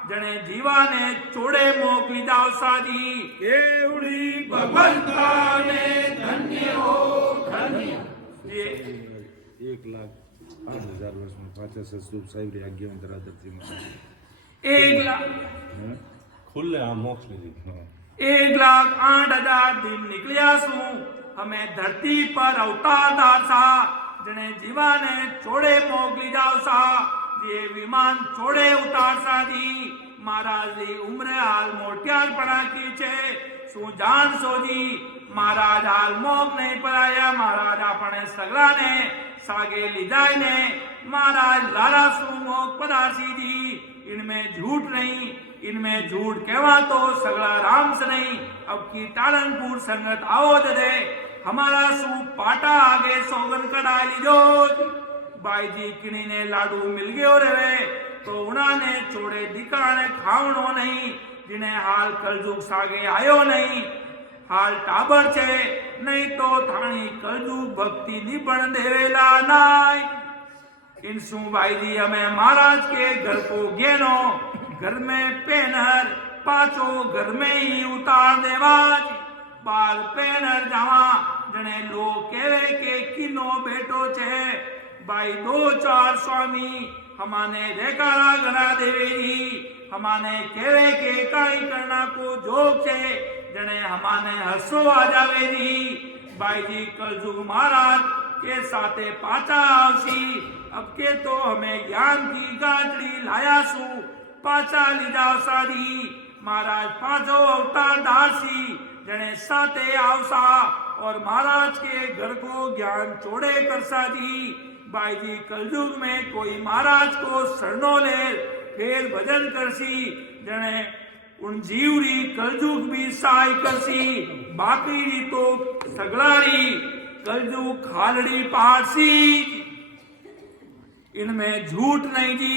जने जीवा ने चोड़े मोकली दावसा जी केवड़ी भगवंता ने धन्य हो धन्य ये 1,08,000 वर्ष में 50 स्तूप साहिब रे आज्ञा में धरती में 1,00,000 खुले आ मोक्ष ले 1,08,000 दिन निकलिया सु हमें धरती पर अवतार दासा जने जीवा ने चोड़े मोकली दावसा ये विमान चोड़े उतार सा जी महाराज जी उम्र हाल मोटियार पड़ा की छे सु जान सो जी महाराज हाल मोक नहीं पराया महाराज अपने सगला ने सागे लिजाई ने महाराज लारा सु मोक पदासी जी इनमें झूठ नहीं इनमें झूठ कहवा तो सगला राम से नहीं अब की टालनपुर संगत आओ दे हमारा सु पाटा आगे सौगन कड़ा लीजो भाई जी किनी ने लाडू मिल गयो रे तो उन्होंने चोड़े दिकाने खावणो नहीं जिन्हें हाल कलजुग सागे आयो नहीं हाल टाबर छे नहीं तो थानी कलजुग भक्ति निबण देवेला नाय इनसु भाई जी हमें महाराज के घर को गेनो घर में पेनर पाचो घर में ही उतार देवाज बाल पेनर जावा जने लोग केवे के किनो बेटो छे भाई 2-4 स्वामी हमाने रेकारा गना देवे जी हमाने केवे के काई करना को जोग छे जने हमाने हसो आ जावे जी भाई जी कलजुग महाराज के साथे पाचा आवसी। अब के तो हमें ज्ञान की गाजड़ी लाया सु पाचा लीजा सारी। महाराज पांचो अवतार दासी जने साथे आवसा और महाराज के घर को ज्ञान चोड़े कर साधी। भाई जी कलयुग में कोई महाराज को शरणो ले फिर भजन करसी जने उन जीवरी कलयुग भी सहाय करसी। बाकी तो सगलारी कलयुग खालड़ी पारसी। इनमें झूठ नहीं जी,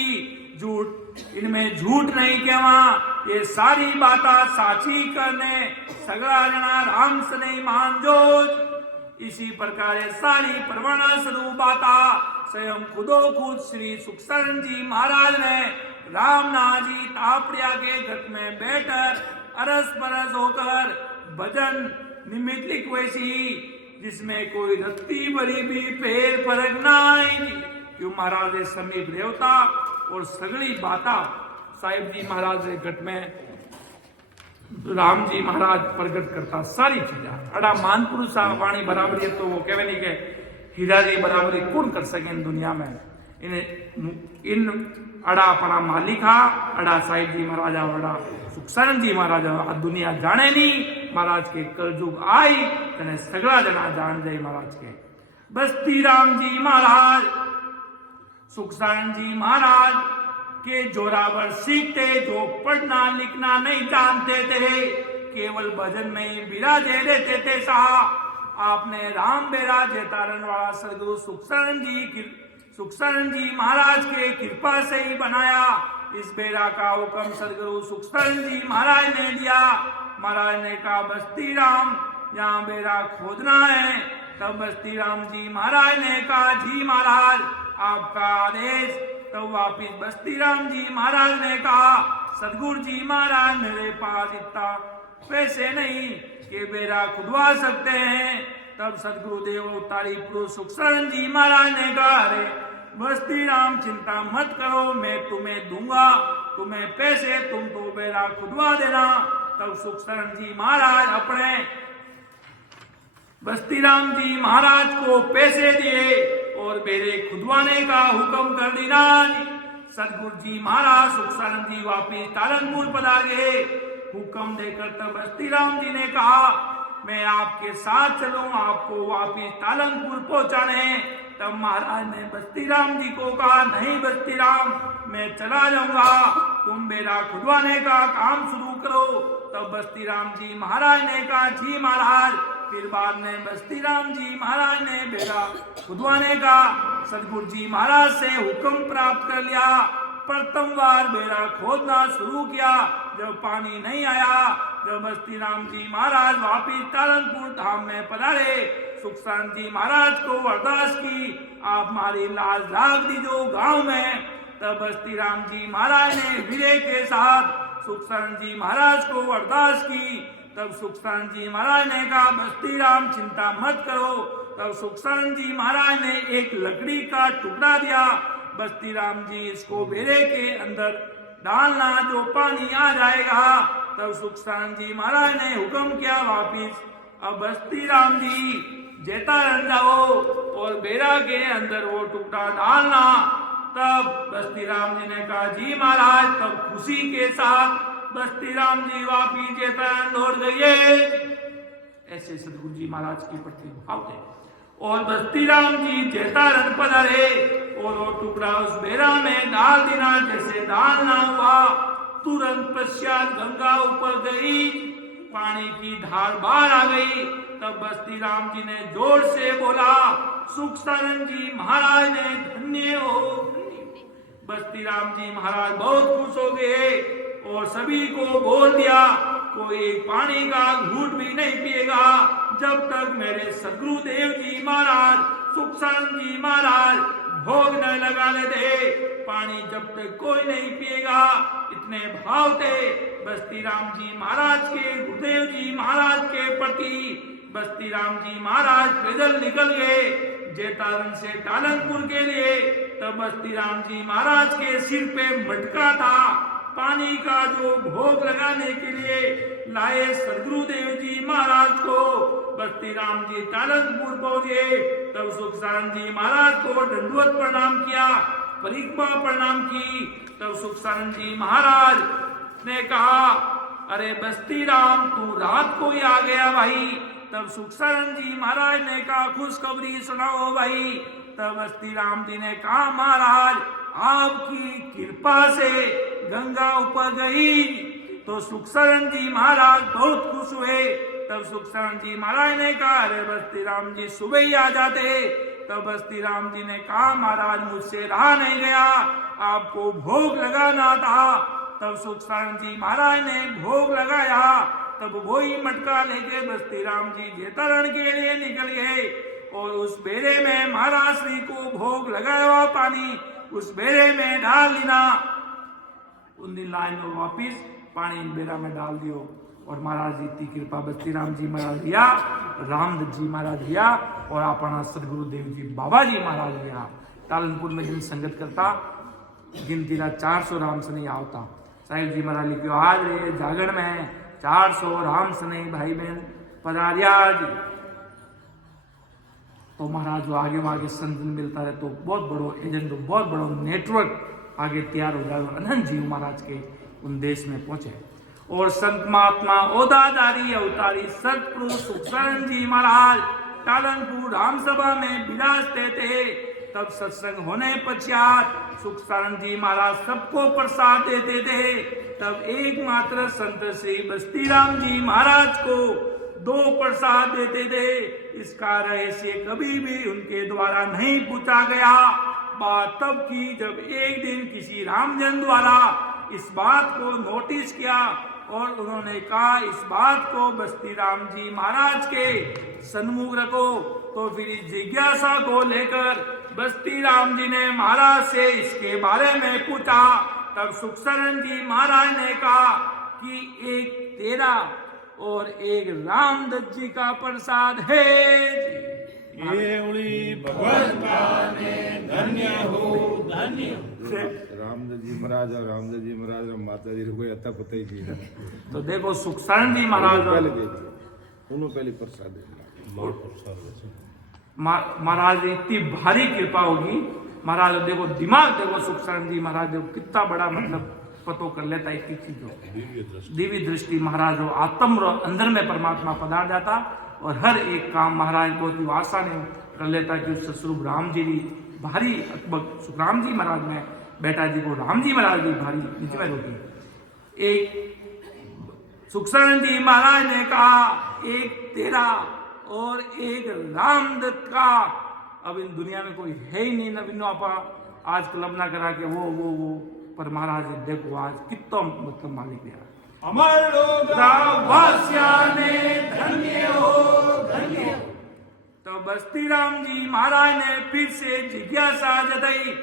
इनमें झूठ नहीं कहवा। ये सारी बाता साची करने सगला जना राम से नहीं मान जो। इसी प्रकार सारी परवाना स्वरूप बाता स्वयं खुदो खुद श्री सुखसरण जी महाराज ने रामनाथ जी तापड़िया के घट में बैठकर अरस परस होकर भजन निमित्त लिखवेसी जिसमें कोई रत्ती बड़ी भी फेर फर्क नहीं। क्यों महाराज के समीप देवता और सगली बाता साहिब जी महाराज के घट में राम जी महाराज प्रकट करता सारी चीजा। अड़ा मान पुरुष वाणी बराबरी तो वो कहवे नहीं के हीरा जी बराबरी कौन कर सके इन दुनिया में। इन अड़ा अपना मालिका अड़ा साहिब जी महाराजा अड़ा सुखसरण जी महाराजा आ दुनिया जाने नहीं। महाराज के कलयुग आई तने सगला जना जान जाए महाराज के। बस्ती राम जी महाराज सुखसरण जी महाराज के जोरावर सीखते जो पढ़ना लिखना नहीं जानते थे केवल भजन में ही विराजे रहते थे साहब। आपने राम बेरा जेतारण वाला सदगुरु सुखसरण जी महाराज के कृपा से ही बनाया। इस बेरा का हुक्म सदगुरु सुखसरण जी महाराज ने दिया। महाराज ने कहा बस्ती राम यहाँ बेरा खोदना है। तब बस्ती राम जी महाराज ने कहा जी महाराज आपका आदेश। तब वापिस बस्ती राम जी महाराज ने कहा सदगुरु जी महाराज मेरे पास इतना पैसे नहीं कि बेरा खुदवा सकते हैं। तब सदगुरुदेव अवतारी पुरुष सुखसरण जी महाराज ने कहा अरे बस्ती राम चिंता मत करो मैं तुम्हें दूंगा तुम्हें पैसे तुम तो बेरा खुदवा देना। तब सुखसरण जी महाराज अपने बस्ती राम जी महाराज को पैसे दिए और बेरे खुदवाने का हुक्म कर दिया। सदगुरु जी महाराज सुखसरण जी वापिस तारनपुर पधारे। हुक्म देकर तब बस्ती राम जी ने कहा मैं आपके साथ चलूं आपको वापिस तालंगपुर पहुंचाने। तब महाराज ने बस्ती राम जी को कहा नहीं बस्ती राम मैं चला जाऊंगा तुम मेरा खुदवाने का काम शुरू करो। तब बस्ती राम जी महाराज ने कहा जी महाराज। फिर बाद में बस्ती राम जी महाराज ने बेरा खुदवाने का सदगुरु जी महाराज से हुक्म प्राप्त कर लिया। प्रथम बार बेरा खोदना शुरू किया। जब पानी नहीं आया जब बस्ती राम जी महाराज वापिस तारनपुर धाम में पधारे सुखसरण जी महाराज को अरदास की आप हमारी लाज लाग दीजो गांव में। तब बस्ती राम जी महाराज ने विजय के साथ सुखसरण जी महाराज को अरदास की। तब सुखसरण जी महाराज ने कहा बस्ती राम चिंता मत करो। तब सुखसरण जी महाराज ने एक लकड़ी का टुकड़ा दिया। बस्ती राम जी इसको बेरे के अंदर डालना जो पानी आ जाएगा। तब सुखसरण जी महाराज ने हुक्म किया वापिस अब बस्ती राम जी जेतारण जाओ और बेरा के अंदर वो टुकड़ा डालना। तब बस्ती राम जी ने कहा जी महाराज। तब खुशी के साथ बस्ती राम जी वापिस जेतारण लौट गए। ऐसे सदगुरु जी महाराज के प्रति भाव थे और बस्ती राम जी जेतारण पधारे और वो टुकड़ा उस बेरा में डाल देना। जैसे डालना हुआ तुरंत पश्चात गंगा ऊपर गई पानी की धार बाहर आ गई। तब बस्ती राम जी ने जोर से बोला सुखसरण जी महाराज ने धन्य हो। बस्ती राम जी महाराज बहुत खुश हो गए और सभी को बोल दिया कोई पानी का घूंट भी नहीं पिएगा जब तक मेरे सदगुरुदेव जी महाराज सुखसरण जी महाराज भोग न लगाने दे। पानी जब तक कोई नहीं पिएगा। इतने भाव थे बस्ती राम जी महाराज के गुरुदेव जी महाराज के प्रति। बस्ती राम जी महाराज पैदल निकल गए जेतारण से तालंगपुर के लिए। तब बस्ती राम जी महाराज के सिर पे मटका था पानी का जो भोग लगाने के लिए लाए सदगुरुदेव जी महाराज को। बस्ती राम जी तालंगपुर पहुंचे तब सुखसानंद जी महाराज को दंडवत प्रणाम किया, परिक्रमा प्रणाम की। तब सुखसानंद जी महाराज ने कहा, अरे बस्ती राम तू रात को ही आ गया भाई। तब सुखसानंद जी महाराज ने कहा, खुशखबरी सुनाओ भाई। तब बस्ती राम जी ने कहा, महाराज आपकी कृपा से गंगा ऊपर गई। तो सुखसानंद जी महाराज बहुत खुश हुए। तब सुखसानंद जी महाराज ने कहा, अरे बस्ती राम जी सुबह ही आ जाते। तब बस्ती राम जी ने कहा, महाराज मुझसे रहा नहीं गया, आपको भोग लगाना था। तब सुखसानंद जी महाराज ने भोग लगाया। तब वही मटका लेके बस्ती राम जी जेतरण के लिए निकल गए और उस बेड़े में महाराज श्री को भोग लगाया हुआ पानी उस बेड़े में डाल देना। उन दिन लाइन में वापिस पानी इन बेड़ा में डाल दियो और महाराज जी की कृपा बस्ती राम जी महाराज लिया, रामदत्त जी महाराज लिया और अपना सदगुरुदेव जी बाबा जी महाराज लिया। टालनपुर में जिन संगत करता गिनती 400 राम सने आवता। साहिब जी महाराज लिखियो, आज रे जागरण में 400 राम सने भाई बहन पधारिया जी। तो महाराज जो आगे संत मिलता रहे तो बहुत बड़ो एजेंडो, बहुत बड़ो नेटवर्क आगे तैयार हो जाए। अनंत जी महाराज के उन देश में पहुंचे और संत महात्मा ओदादारी अवतारी सतपुरुष सुखसानंद जी महाराज टालनपुर रामसभा में विराजते थे। तब सत्संग होने पश्चात सुखसानंद जी महाराज सबको प्रसाद देते थे। तब एकमात्र संत श्री बस्ती राम जी महाराज को 2 प्रसाद देते थे। इसका रहस्य कभी भी उनके द्वारा नहीं पूछा गया। बात तब की जब एक दिन किसी रामजन द्वारा इस बात को नोटिस किया और उन्होंने कहा, इस बात को बस्ती राम जी महाराज के सन्मुख रखो। तो फिर इस जिज्ञासा को लेकर बस्ती राम जी ने महाराज से इसके बारे में पूछा। तब सुखसानंद जी महाराज ने कहा कि एक तेरा और एक रामदत्त जी का प्रसाद है। ये उड़ी भगवत ने धन्य हो धन्य। रामदत्त जी महाराज और रामदत्त जी महाराज और माता जी को अता पता ही थी। तो देखो सुखसानंद जी महाराज पहले दे दिया, उन्होंने पहले प्रसाद महाराज इतनी भारी कृपा होगी। महाराज देखो दिमाग देखो सुखसानंद जी महाराज देखो कितना बड़ा मतलब पतो कर लेता है। एक चीज दिव्य दृष्टि महाराज हो आत्म अंदर में परमात्मा पधार जाता और हर एक काम महाराज बहुत आसानी कर लेता कि उससे स्वरूप राम जी भी भारी सुखराम जी महाराज में बेटा जी को राम जी महाराज भी भारी निचमें होती। एक सुखसानंद जी महाराज ने कहा, एक तेरा और एक रामदत्त का। अब इन दुनिया में कोई है ही नहीं नवीनो आपा आज कल्पना करा के वो पर महाराज देखो आज कितना मतलब मालिक है। अमर लोग ने धन्य हो धन्य। तो बस्ती राम जी महाराज ने फिर से जिज्ञासा जताई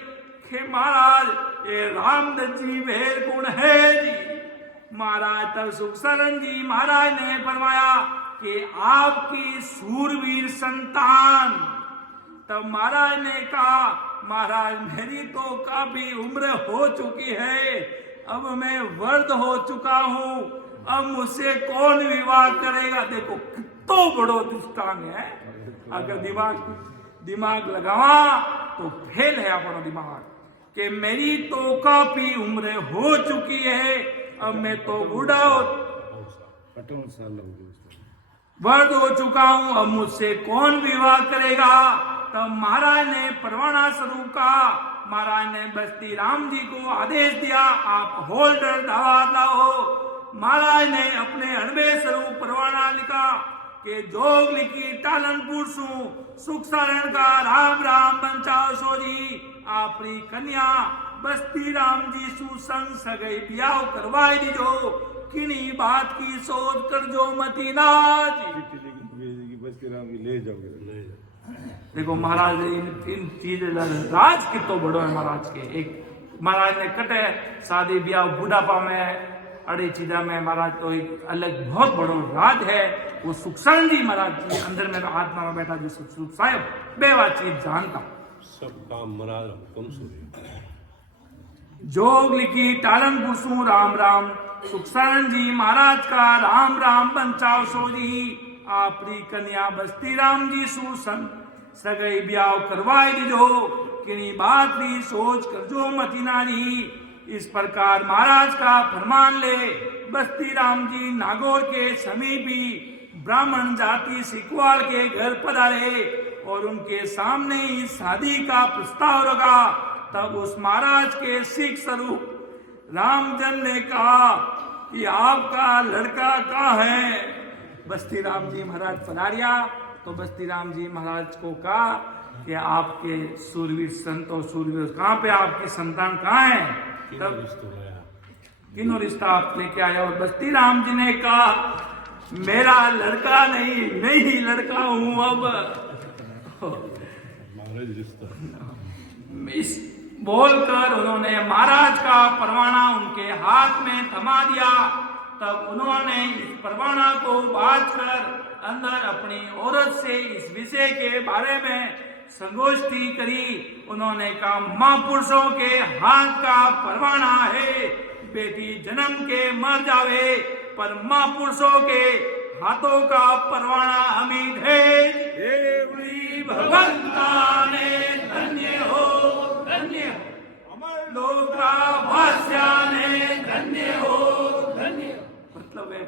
कि महाराज ये रामदत्त जी वेर कौन है जी। महाराज तब सुखसानंद जी महाराज ने फरमाया कि आपकी सूरवीर संतान। तब महाराज ने कहा, महाराज मेरी तो काफी उम्र हो चुकी है, अब मैं वृद्ध हो चुका हूँ, अब मुझसे कौन विवाह करेगा। देखो कितना बड़ो दृष्टांत है। अगर दिमाग लगावा तो फेल है अपना दिमाग कि मेरी तो काफी उम्र हो चुकी है, अब मैं तो बूढ़ा हो 58 साल वृद्ध हो चुका हूँ, अब मुझसे कौन विवाह करेगा। तब महाराज ने परवाना स्वरूप कहा। महाराज ने बस्ती राम जी को आदेश दिया, आप होल्डर दावा लाओ। महाराज ने अपने अणबे स्वरूप परवाना लिखा कि जोग लिखी टालनपुर सुखसानंद का राम राम बंचाओ सोजी आपरी कन्या बस्ती राम जी सुसंग सगई ब्याह करवाई दीजो, किन्हीं बात की सोच कर जो मती नाज। बस्ती राम की ले जाओगे। देखो महाराज इन चीज राज कितो बड़ो है महाराज के। एक महाराज ने कटे शादी ब्याह बुढ़ापा में अड़ी चीजा में महाराज तो एक अलग बहुत बड़ो राज है। वो सुखसानंद जी महाराज जी अंदर में आत्मा में बैठा जो सुख साहेब बेवा चीज जानता सब काम महाराज कम सुने। जोग लिखी टालनपुर राम राम सुखसानंद जी महाराज का राम राम बंचाओ सोजी आपरी कन्या बस्ती राम जी सुसन सगई ब्याह करवाई दीजो, किनी बात री सोच करजो मती नारी। इस प्रकार महाराज का फरमान ले बस्ती राम जी नागौर के समीप ही ब्राह्मण जाति सिकवाल के घर पधारे और उनके सामने ही शादी का प्रस्ताव रखा। तब उस महाराज के सिख स्वरूप रामजन ने कहा कि आपका लड़का कहाँ है। बस्ती राम जी महाराज पधारिया तो बस्ती राम जी महाराज को कहा कि आपके सूरवीर संत और सूरवीर कहाँ पे, आपकी संतान कहाँ है। तब किन्हों रिश्ता आप लेके आया। और बस्ती राम जी ने कहा मेरा लड़का नहीं, मैं ही लड़का हूं। अब इस बोलकर उन्होंने महाराज का परवाना उनके हाथ में थमा दिया। तब उन्होंने इस परवाना को बांधकर अंदर अपनी औरत से इस विषय के बारे में संगोष्ठी करी। उन्होंने कहा महापुरुषों के हाथ का परवाना है, बेटी जन्म के मर जावे पर महापुरुषों के हाथों का परवाना अमित है। भगवंता ने धन्य हो, धन्य हो, लोका भाष्या ने धन्य हो, धन्य हो। मतलब है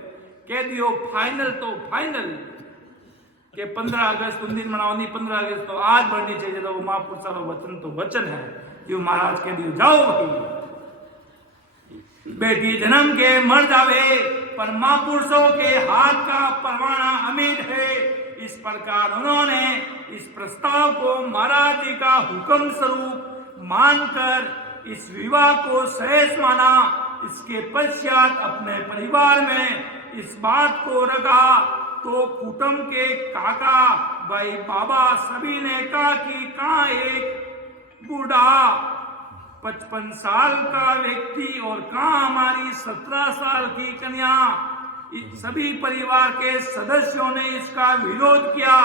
कह दियो फाइनल तो फाइनल के 15 अगस्त उन दिन मनाओ, 15 अगस्त तो आज बढ़नी चाहिए। तो महापुरुषों का वचन तो वचन है, जो महाराज कह दियो जाओ भाई, बेटी जन्म के मर जावे पर महापुरुषों के हाथ का परवाना अमित है। इस प्रकार उन्होंने इस प्रस्ताव को महाराज जी का हुक्म स्वरूप मानकर इस विवाह को सहज माना। इसके पश्चात अपने परिवार में इस बात को रखा तो कुटुंब के काका भाई बाबा सभी ने कहा कि कहाँ एक बूढ़ा 55 साल का व्यक्ति और कहाँ हमारी 17 साल की कन्या। सभी परिवार के सदस्यों ने इसका विरोध किया,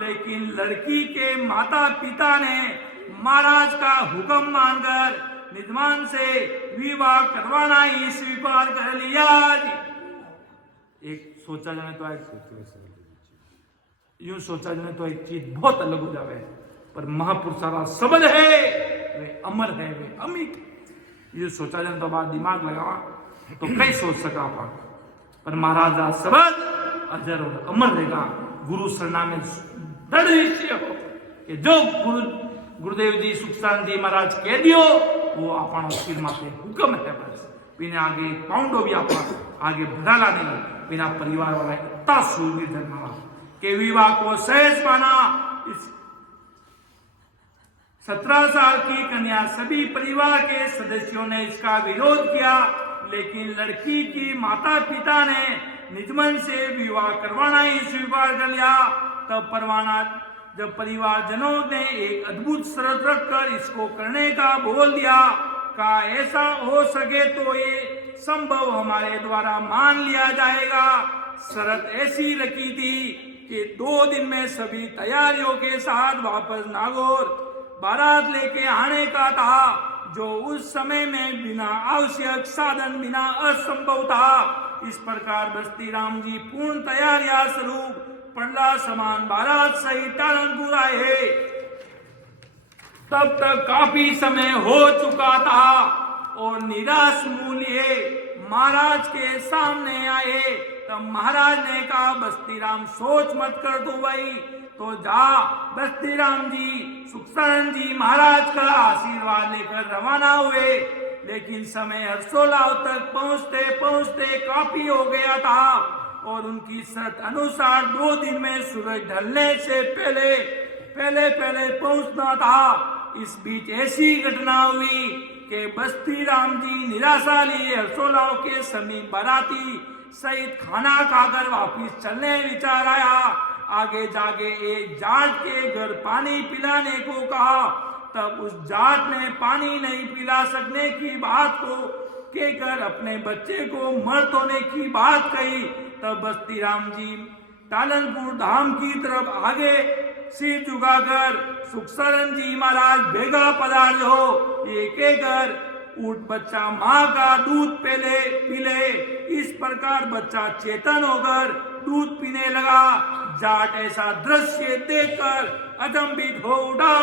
लेकिन लड़की के माता पिता ने महाराज का हुक्म मानकर निजमान से विवाह करवाना ही स्वीकार कर लिया। एक सोचा जाए तो यूं सोचा जाए तो एक चीज बहुत अलग हो जावे, पर महापुरुषारा शब्द है वे अमर है, वे अमित। ये सोचा जाए तो बात दिमाग लगावा तो कई सोच सका आप, पर महाराजा शब्द अजर और अमर रहेगा। गुरु सरना में दृढ़ निश्चय हो कि जो गुरुदेव जी सुखसान जी महाराज कह दियो वो अपना सिर माथे हुक्म है। बस बिना आगे पाउंडो भी आप आगे बढ़ाला नहीं, बिना परिवार वाला इतना सूरवीर धर्म के विवाह को सहज माना। इस 17 साल की कन्या सभी परिवार के सदस्यों ने इसका विरोध किया, लेकिन लड़की की माता पिता ने निजमन से विवाह करवाना ही स्वीकार कर लिया। तब परवाना जब परिवारजनों ने एक अद्भुत शर्त रखकर इसको करने का बोल दिया, का ऐसा हो सके तो ये संभव हमारे द्वारा मान लिया जाएगा। शर्त ऐसी रखी थी कि 2 दिन में सभी तैयारियों के साथ वापस नागौर बारात लेके आने का था, जो उस समय में बिना आवश्यक साधन बिना असंभव था। इस प्रकार बस्ती राम जी पूर्ण तैयारियां स्वरूप पड़ला समान बारात सहित टालनपुर आए। तब तक काफी समय हो चुका था और निराश मुंह लिए महाराज के सामने आए। तब महाराज ने कहा बस्ती राम सोच मत कर दो भाई, तो जा। बस्ती राम जी सुखसान जी महाराज का आशीर्वाद लेकर रवाना हुए, लेकिन समय हर्षोल्लास तक पहुंचते पहुंचते काफी हो गया था और उनकी शर्त अनुसार 2 दिन में सूरज ढलने से पहले पहुंचना था। इस बीच ऐसी घटना हुई कि बस्ती राम जी निराशा लिए हर्षोल्लास के समीप बाराती सहित खाना खाकर वापिस चलने विचार आया। आगे जाके एक जाट के घर पानी पिलाने को कहा। तब उस जाट ने पानी नहीं पिला सकने की बात को कहकर अपने बच्चे को मर्द होने की बात कही। तब बस्ती राम जी टालनपुर धाम की तरफ आगे सिर झुकाकर सुखसरण जी महाराज भेगा पधार हो, ये कहकर ऊट बच्चा माँ का दूध पीले। इस प्रकार बच्चा चेतन होकर दूध पीने लगा। जाट ऐसा दृश्य देखकर अचंभित हो उठा।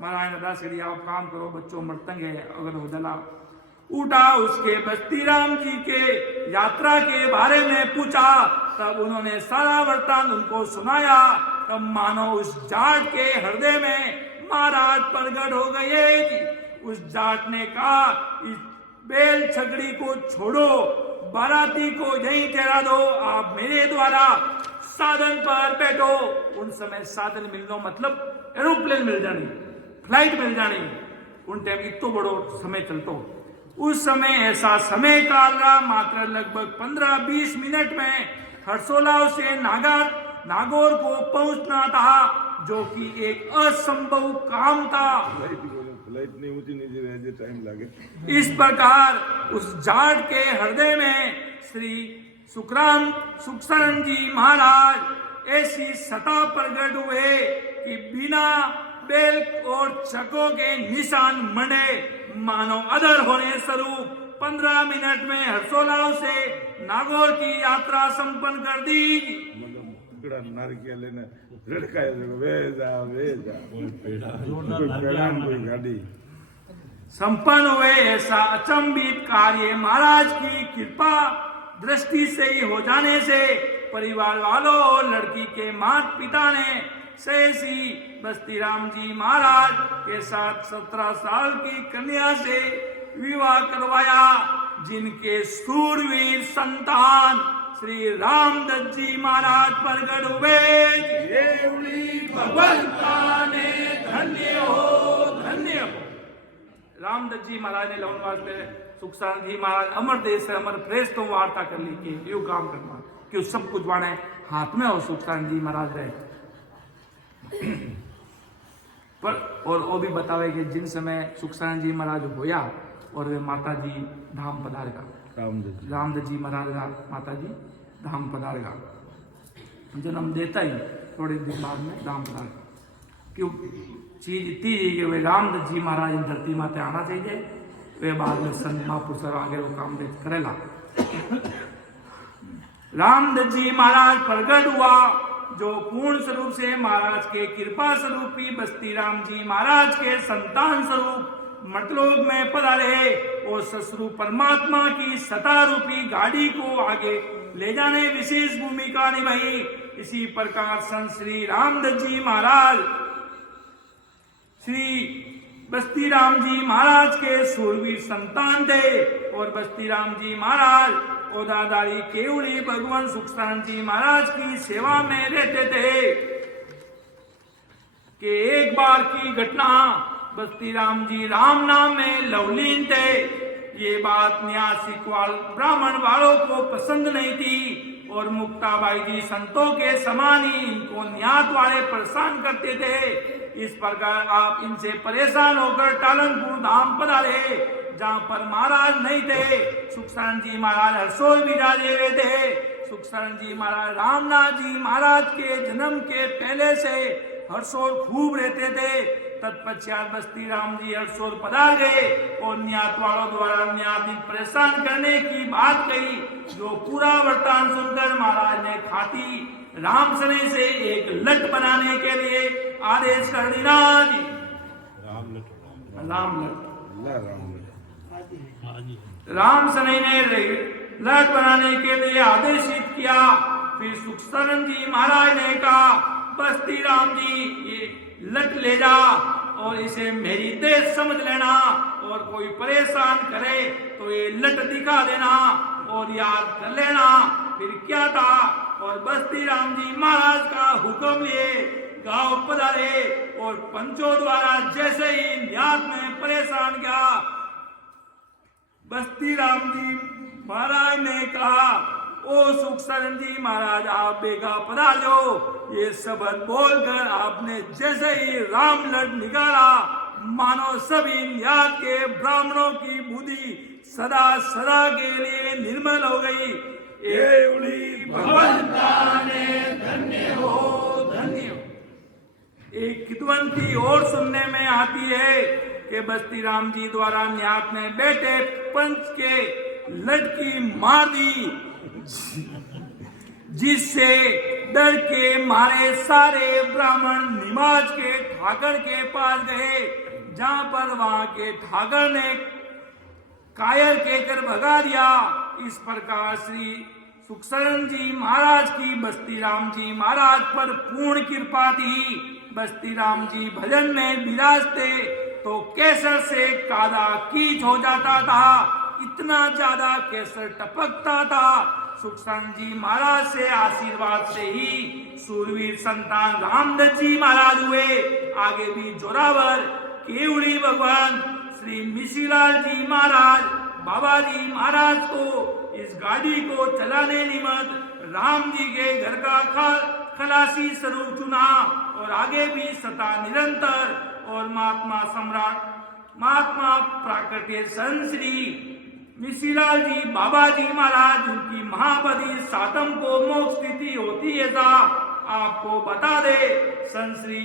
महाराज ने दास करी, आप काम करो, बच्चों मृतंग है अगर हो जला। उठा, उसके बस्ती राम जी के यात्रा के बारे में पूछा। तब उन्होंने सारा वृत्तांत उनको सुनाया। तब मानो उस जाट के हृदय में महाराज प्रकट हो गए। उस जाट ने कहा, इस बैल छकड़ी को छोड़ो, बाराती को यहीं ठहरा दो, आप मेरे द्वारा साधन पर बैठो। उन समय साधन मिलना मतलब एरोप्लेन मिल जानी, फ्लाइट मिल जानी। उन टाइम इतो बड़ो समय चलतो। उस समय ऐसा समय काल रहा, मात्र लगभग 15-20 मिनट में हर्षोल्लाह से नागौर को पहुंचना था, जो कि एक असंभव काम था। फ्लाइट नहीं ऊंची नीचे रहे, टाइम लगे। इस प्रकार उस जाट के हृदय में श्री सुखसरण जी महाराज ऐसी सता प्रकट हुए कि बिना बेल और चकों के निशान मंडे, मानो अधर होने स्वरूप 15 मिनट में हर्षोल्लाह से नागौर की यात्रा संपन्न कर दी। नारिकेल लेने लड़काए गाड़ी संपन्न हुए। ऐसा अचंभित कार्य महाराज की कृपा दृष्टि से ही हो जाने से परिवार वालों और लड़की के माता पिता ने सहसी बस्ती राम जी महाराज के साथ 17 साल की कन्या से विवाह करवाया, जिनके सूरवीर संतान श्री रामदत्त जी महाराज प्रकट हुए। भगवंता ने धन्य हो, धन्य हो। रामदत्त जी महाराज ने लवन वास्ते सुखसान जी महाराज अमर देश से अमर प्रेस तो वार्ता कर ली कि यू काम करना, क्यों सब कुछ वाणे हाथ में और सुखसान जी महाराज रहे। पर और वो भी बतावे कि जिन समय सुखसान जी महाराज होया और वे माता जी धाम पधारेगा, रामदत्त जी महाराज का माता जी धाम पधारेगा, जन्म देता ही थोड़े दिन बाद में धाम पधारेगा। क्यों चीज इतनी है कि वे रामदत्त जी महाराज इन धरती माते आना चाहिए, वे बाद में संत महापुरुष आगे वो काम करेला। रामदत्त जी महाराज प्रकट हुआ, जो पूर्ण स्वरूप से महाराज के कृपा स्वरूपी बस्ती राम जी महाराज के संतान स्वरूप मर्तलोक में पधारे और सस्वरूप परमात्मा की सता रूपी गाड़ी को आगे ले जाने विशेष भूमिका निभाई। इसी प्रकार संत श्री रामदत्त जी महाराज श्री बस्ती राम जी महाराज के सूरवीर संतान थे और बस्ती राम जी महाराज ओदादारी केवड़ी भगवान सुखसान जी महाराज की सेवा में रहते थे। कि एक बार की घटना, बस्ती राम जी राम नाम में लवलीन थे। ये बात न्यासिक ब्राह्मण वालों को पसंद नहीं थी और मुक्ताबाई जी संतों के समान ही इनको न्यात वाले परेशान करते थे। इस प्रकार आप इनसे परेशान होकर टालनपुर धाम पधारे, जहाँ पर महाराज नहीं थे। सुखसान जी महाराज हर्षोल विराजे हुए थे। सुखसान जी महाराज रामनाथ जी महाराज के जन्म के पहले से हर्षोल खूब रहते थे। तत्पश्चात बस्ती राम जी हर्षोल पधार गए और न्यात वालों द्वारा न्यातिक परेशान करने की बात कही, जो पूरा वृत्तांत सुनकर महाराज ने खाती राम सने से एक लट बनाने के लिए आदेश कर दिया। राम सने ने लट बनाने के लिए आदेशित किया। फिर सुखसरण जी महाराज ने कहा, बस्ती राम जी ये लट ले जा और इसे मेरी देश समझ लेना, और कोई परेशान करे तो ये लट दिखा देना और याद कर लेना। फिर क्या था, और बस्ती राम जी महाराज का हुक्म लिए गांव पधारे और पंचों द्वारा जैसे ही न्यात में परेशान किया, बस्ती राम जी महाराज ने कहा, ओ सुखसरण जी महाराज आप बेगा पधारो। ये शब्द बोलकर आपने जैसे ही राम लट निकाला, मानो सभी न्यात के ब्राह्मणों की बुद्धि सदा सदा के लिए निर्मल हो गई। भगवंता ने धन्य हो, धन्य हो। एक कितवंती और सुनने में आती है कि बस्ती राम जी द्वारा न्यात में बैठे पंच के लटकी मार दी। जिससे डर के मारे सारे ब्राह्मण निमाज के ठाकर के पास गए, जहां पर वहां के ठाकर ने कायर कहकर भगा दिया। इस प्रकार श्री सुखशरण जी महाराज की बस्ती राम जी महाराज पर पूर्ण कृपा थी। बस्ती राम जी भजन में विराजते तो केसर से कादा कीच हो जाता था, इतना ज्यादा केसर टपकता था। सुखशरण जी महाराज से आशीर्वाद से ही सूरवीर संतान रामदत्त जी महाराज हुए। आगे भी जोरावर केवड़ी भगवान श्री मिशीलाल जी महाराज बाबा जी महाराज को इस गाड़ी को चलाने निमित्त राम जी के घर का खलासी स्वरूप चुना और आगे भी सता निरंतर। और महात्मा सम्राट महात्मा प्राकृतिक संत श्री मिशीलाल जी बाबा जी महाराज, उनकी महाबदी सातम को मोक्ष स्थिति होती है सा आपको बता दे। संत श्री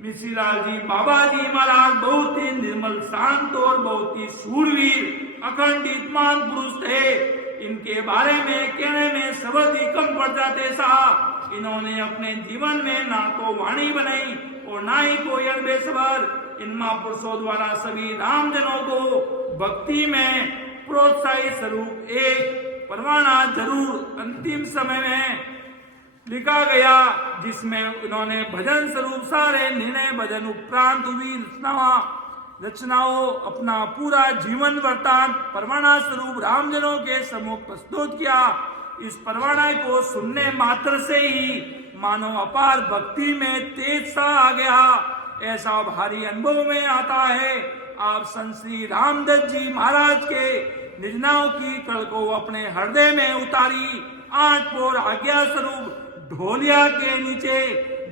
मिशीलाल जी बाबा जी महाराज बहुत ही निर्मल शांत और बहुत ही शूरवीर अखंडित मान पुरुष थे। इनके बारे में कहने में शब्द ही कम पड़ जाते सा। इन्होंने अपने जीवन में ना तो वाणी बनाई और ना ही कोई अनबेसबर। इन महापुरुषों द्वारा सभी रामजनों को भक्ति में प्रोत्साहित स्वरूप एक परवाना जरूर अंतिम समय में लिखा गया, जिसमें उन्होंने भजन स्वरूप सारे निर्णय भजन उपरांत हुई रचनाओं अपना पूरा जीवन वृत्तांत परवाना स्वरूप रामजनों के सम्मुख प्रस्तुत किया। इस परवाना को सुनने मात्र से ही मानो अपार भक्ति में तेज सा आ गया, ऐसा भारी अनुभव में आता है। आप संत श्री रामदत्त जी महाराज के निजनाओं की कल को अपने हृदय में उतारी। 8 पोर आज्ञा स्वरूप ढोलिया के नीचे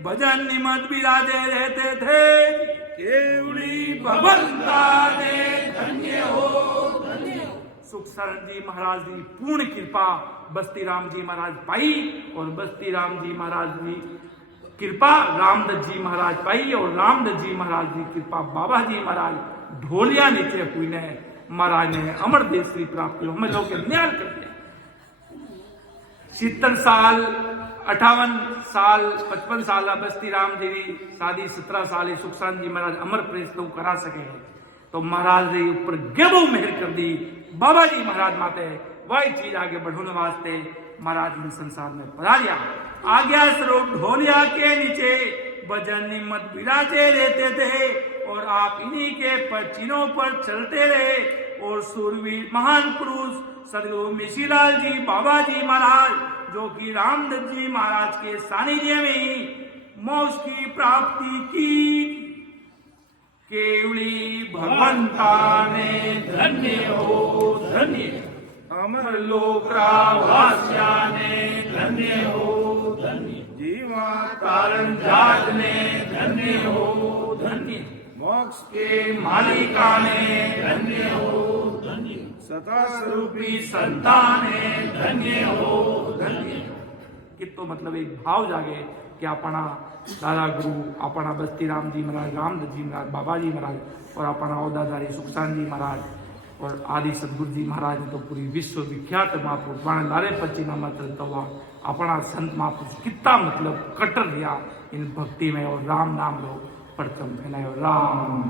भजन निमित्त विराजे रहते थे। केवड़ी भगवंता ने धन्य हो, धन्य हो। सुखशरण जी महाराज की पूर्ण कृपा बस्ती राम जी महाराज पाई और बस्ती राम जी महाराज की कृपा रामदत्त जी महाराज पाई और रामदत्त जी महाराज की कृपा बाबा जी महाराज ढोलिया नीचे हुई ने महाराज ने अमर देश की प्राप्ति हमें लोग न्याय कर दिया। 70 साल 58 साल 55 साल बस्ती राम देवी शादी 17 साल सुखशरण जी महाराज अमर प्रेस लोग करा सके तो महाराज ने ऊपर गबो मेहर कर दी। बाबा जी महाराज माते वही चीज आगे बढ़ने वास्ते महाराज ने संसार में पधारिया। आज्ञा स्वरूप ढोलिया के नीचे भजन निमित्त विराजे रहते थे और आप इन्हीं के चिन्हों पर चलते रहे। और सूरवीर महान पुरुष सदगुरु मिशीलाल जी बाबा जी महाराज, जो कि रामदत्त जी महाराज के सानिध्य में ही मोक्ष की प्राप्ति की। केवली भगवंता ने धन्य हो, धन्य। अमर लोक वास्या ने धन्य हो, धन्य। जीवा कारण जात ने धन्य हो, धन्य। मोक्ष के मालिका ने धन्य हो, धन्य। सता स्वरूपी संतान ने धन्य हो, धन्य। कितो मतलब एक भाव जागे कि अपना दादा गुरु अपना बस्ती राम जी महाराज रामदत्त जी महाराज बाबा जी महाराज और अपना औदाधारी सुखशरण जी महाराज और आदि सदगुरु जी महाराज ने तो पूरी विश्व विख्यात महापुरुष लारे पच्ची नाम चलता हुआ अपना संत महापुरुष कितना मतलब कट्टर लिया इन भक्ति में और राम नाम लो परचम फैलायो राम।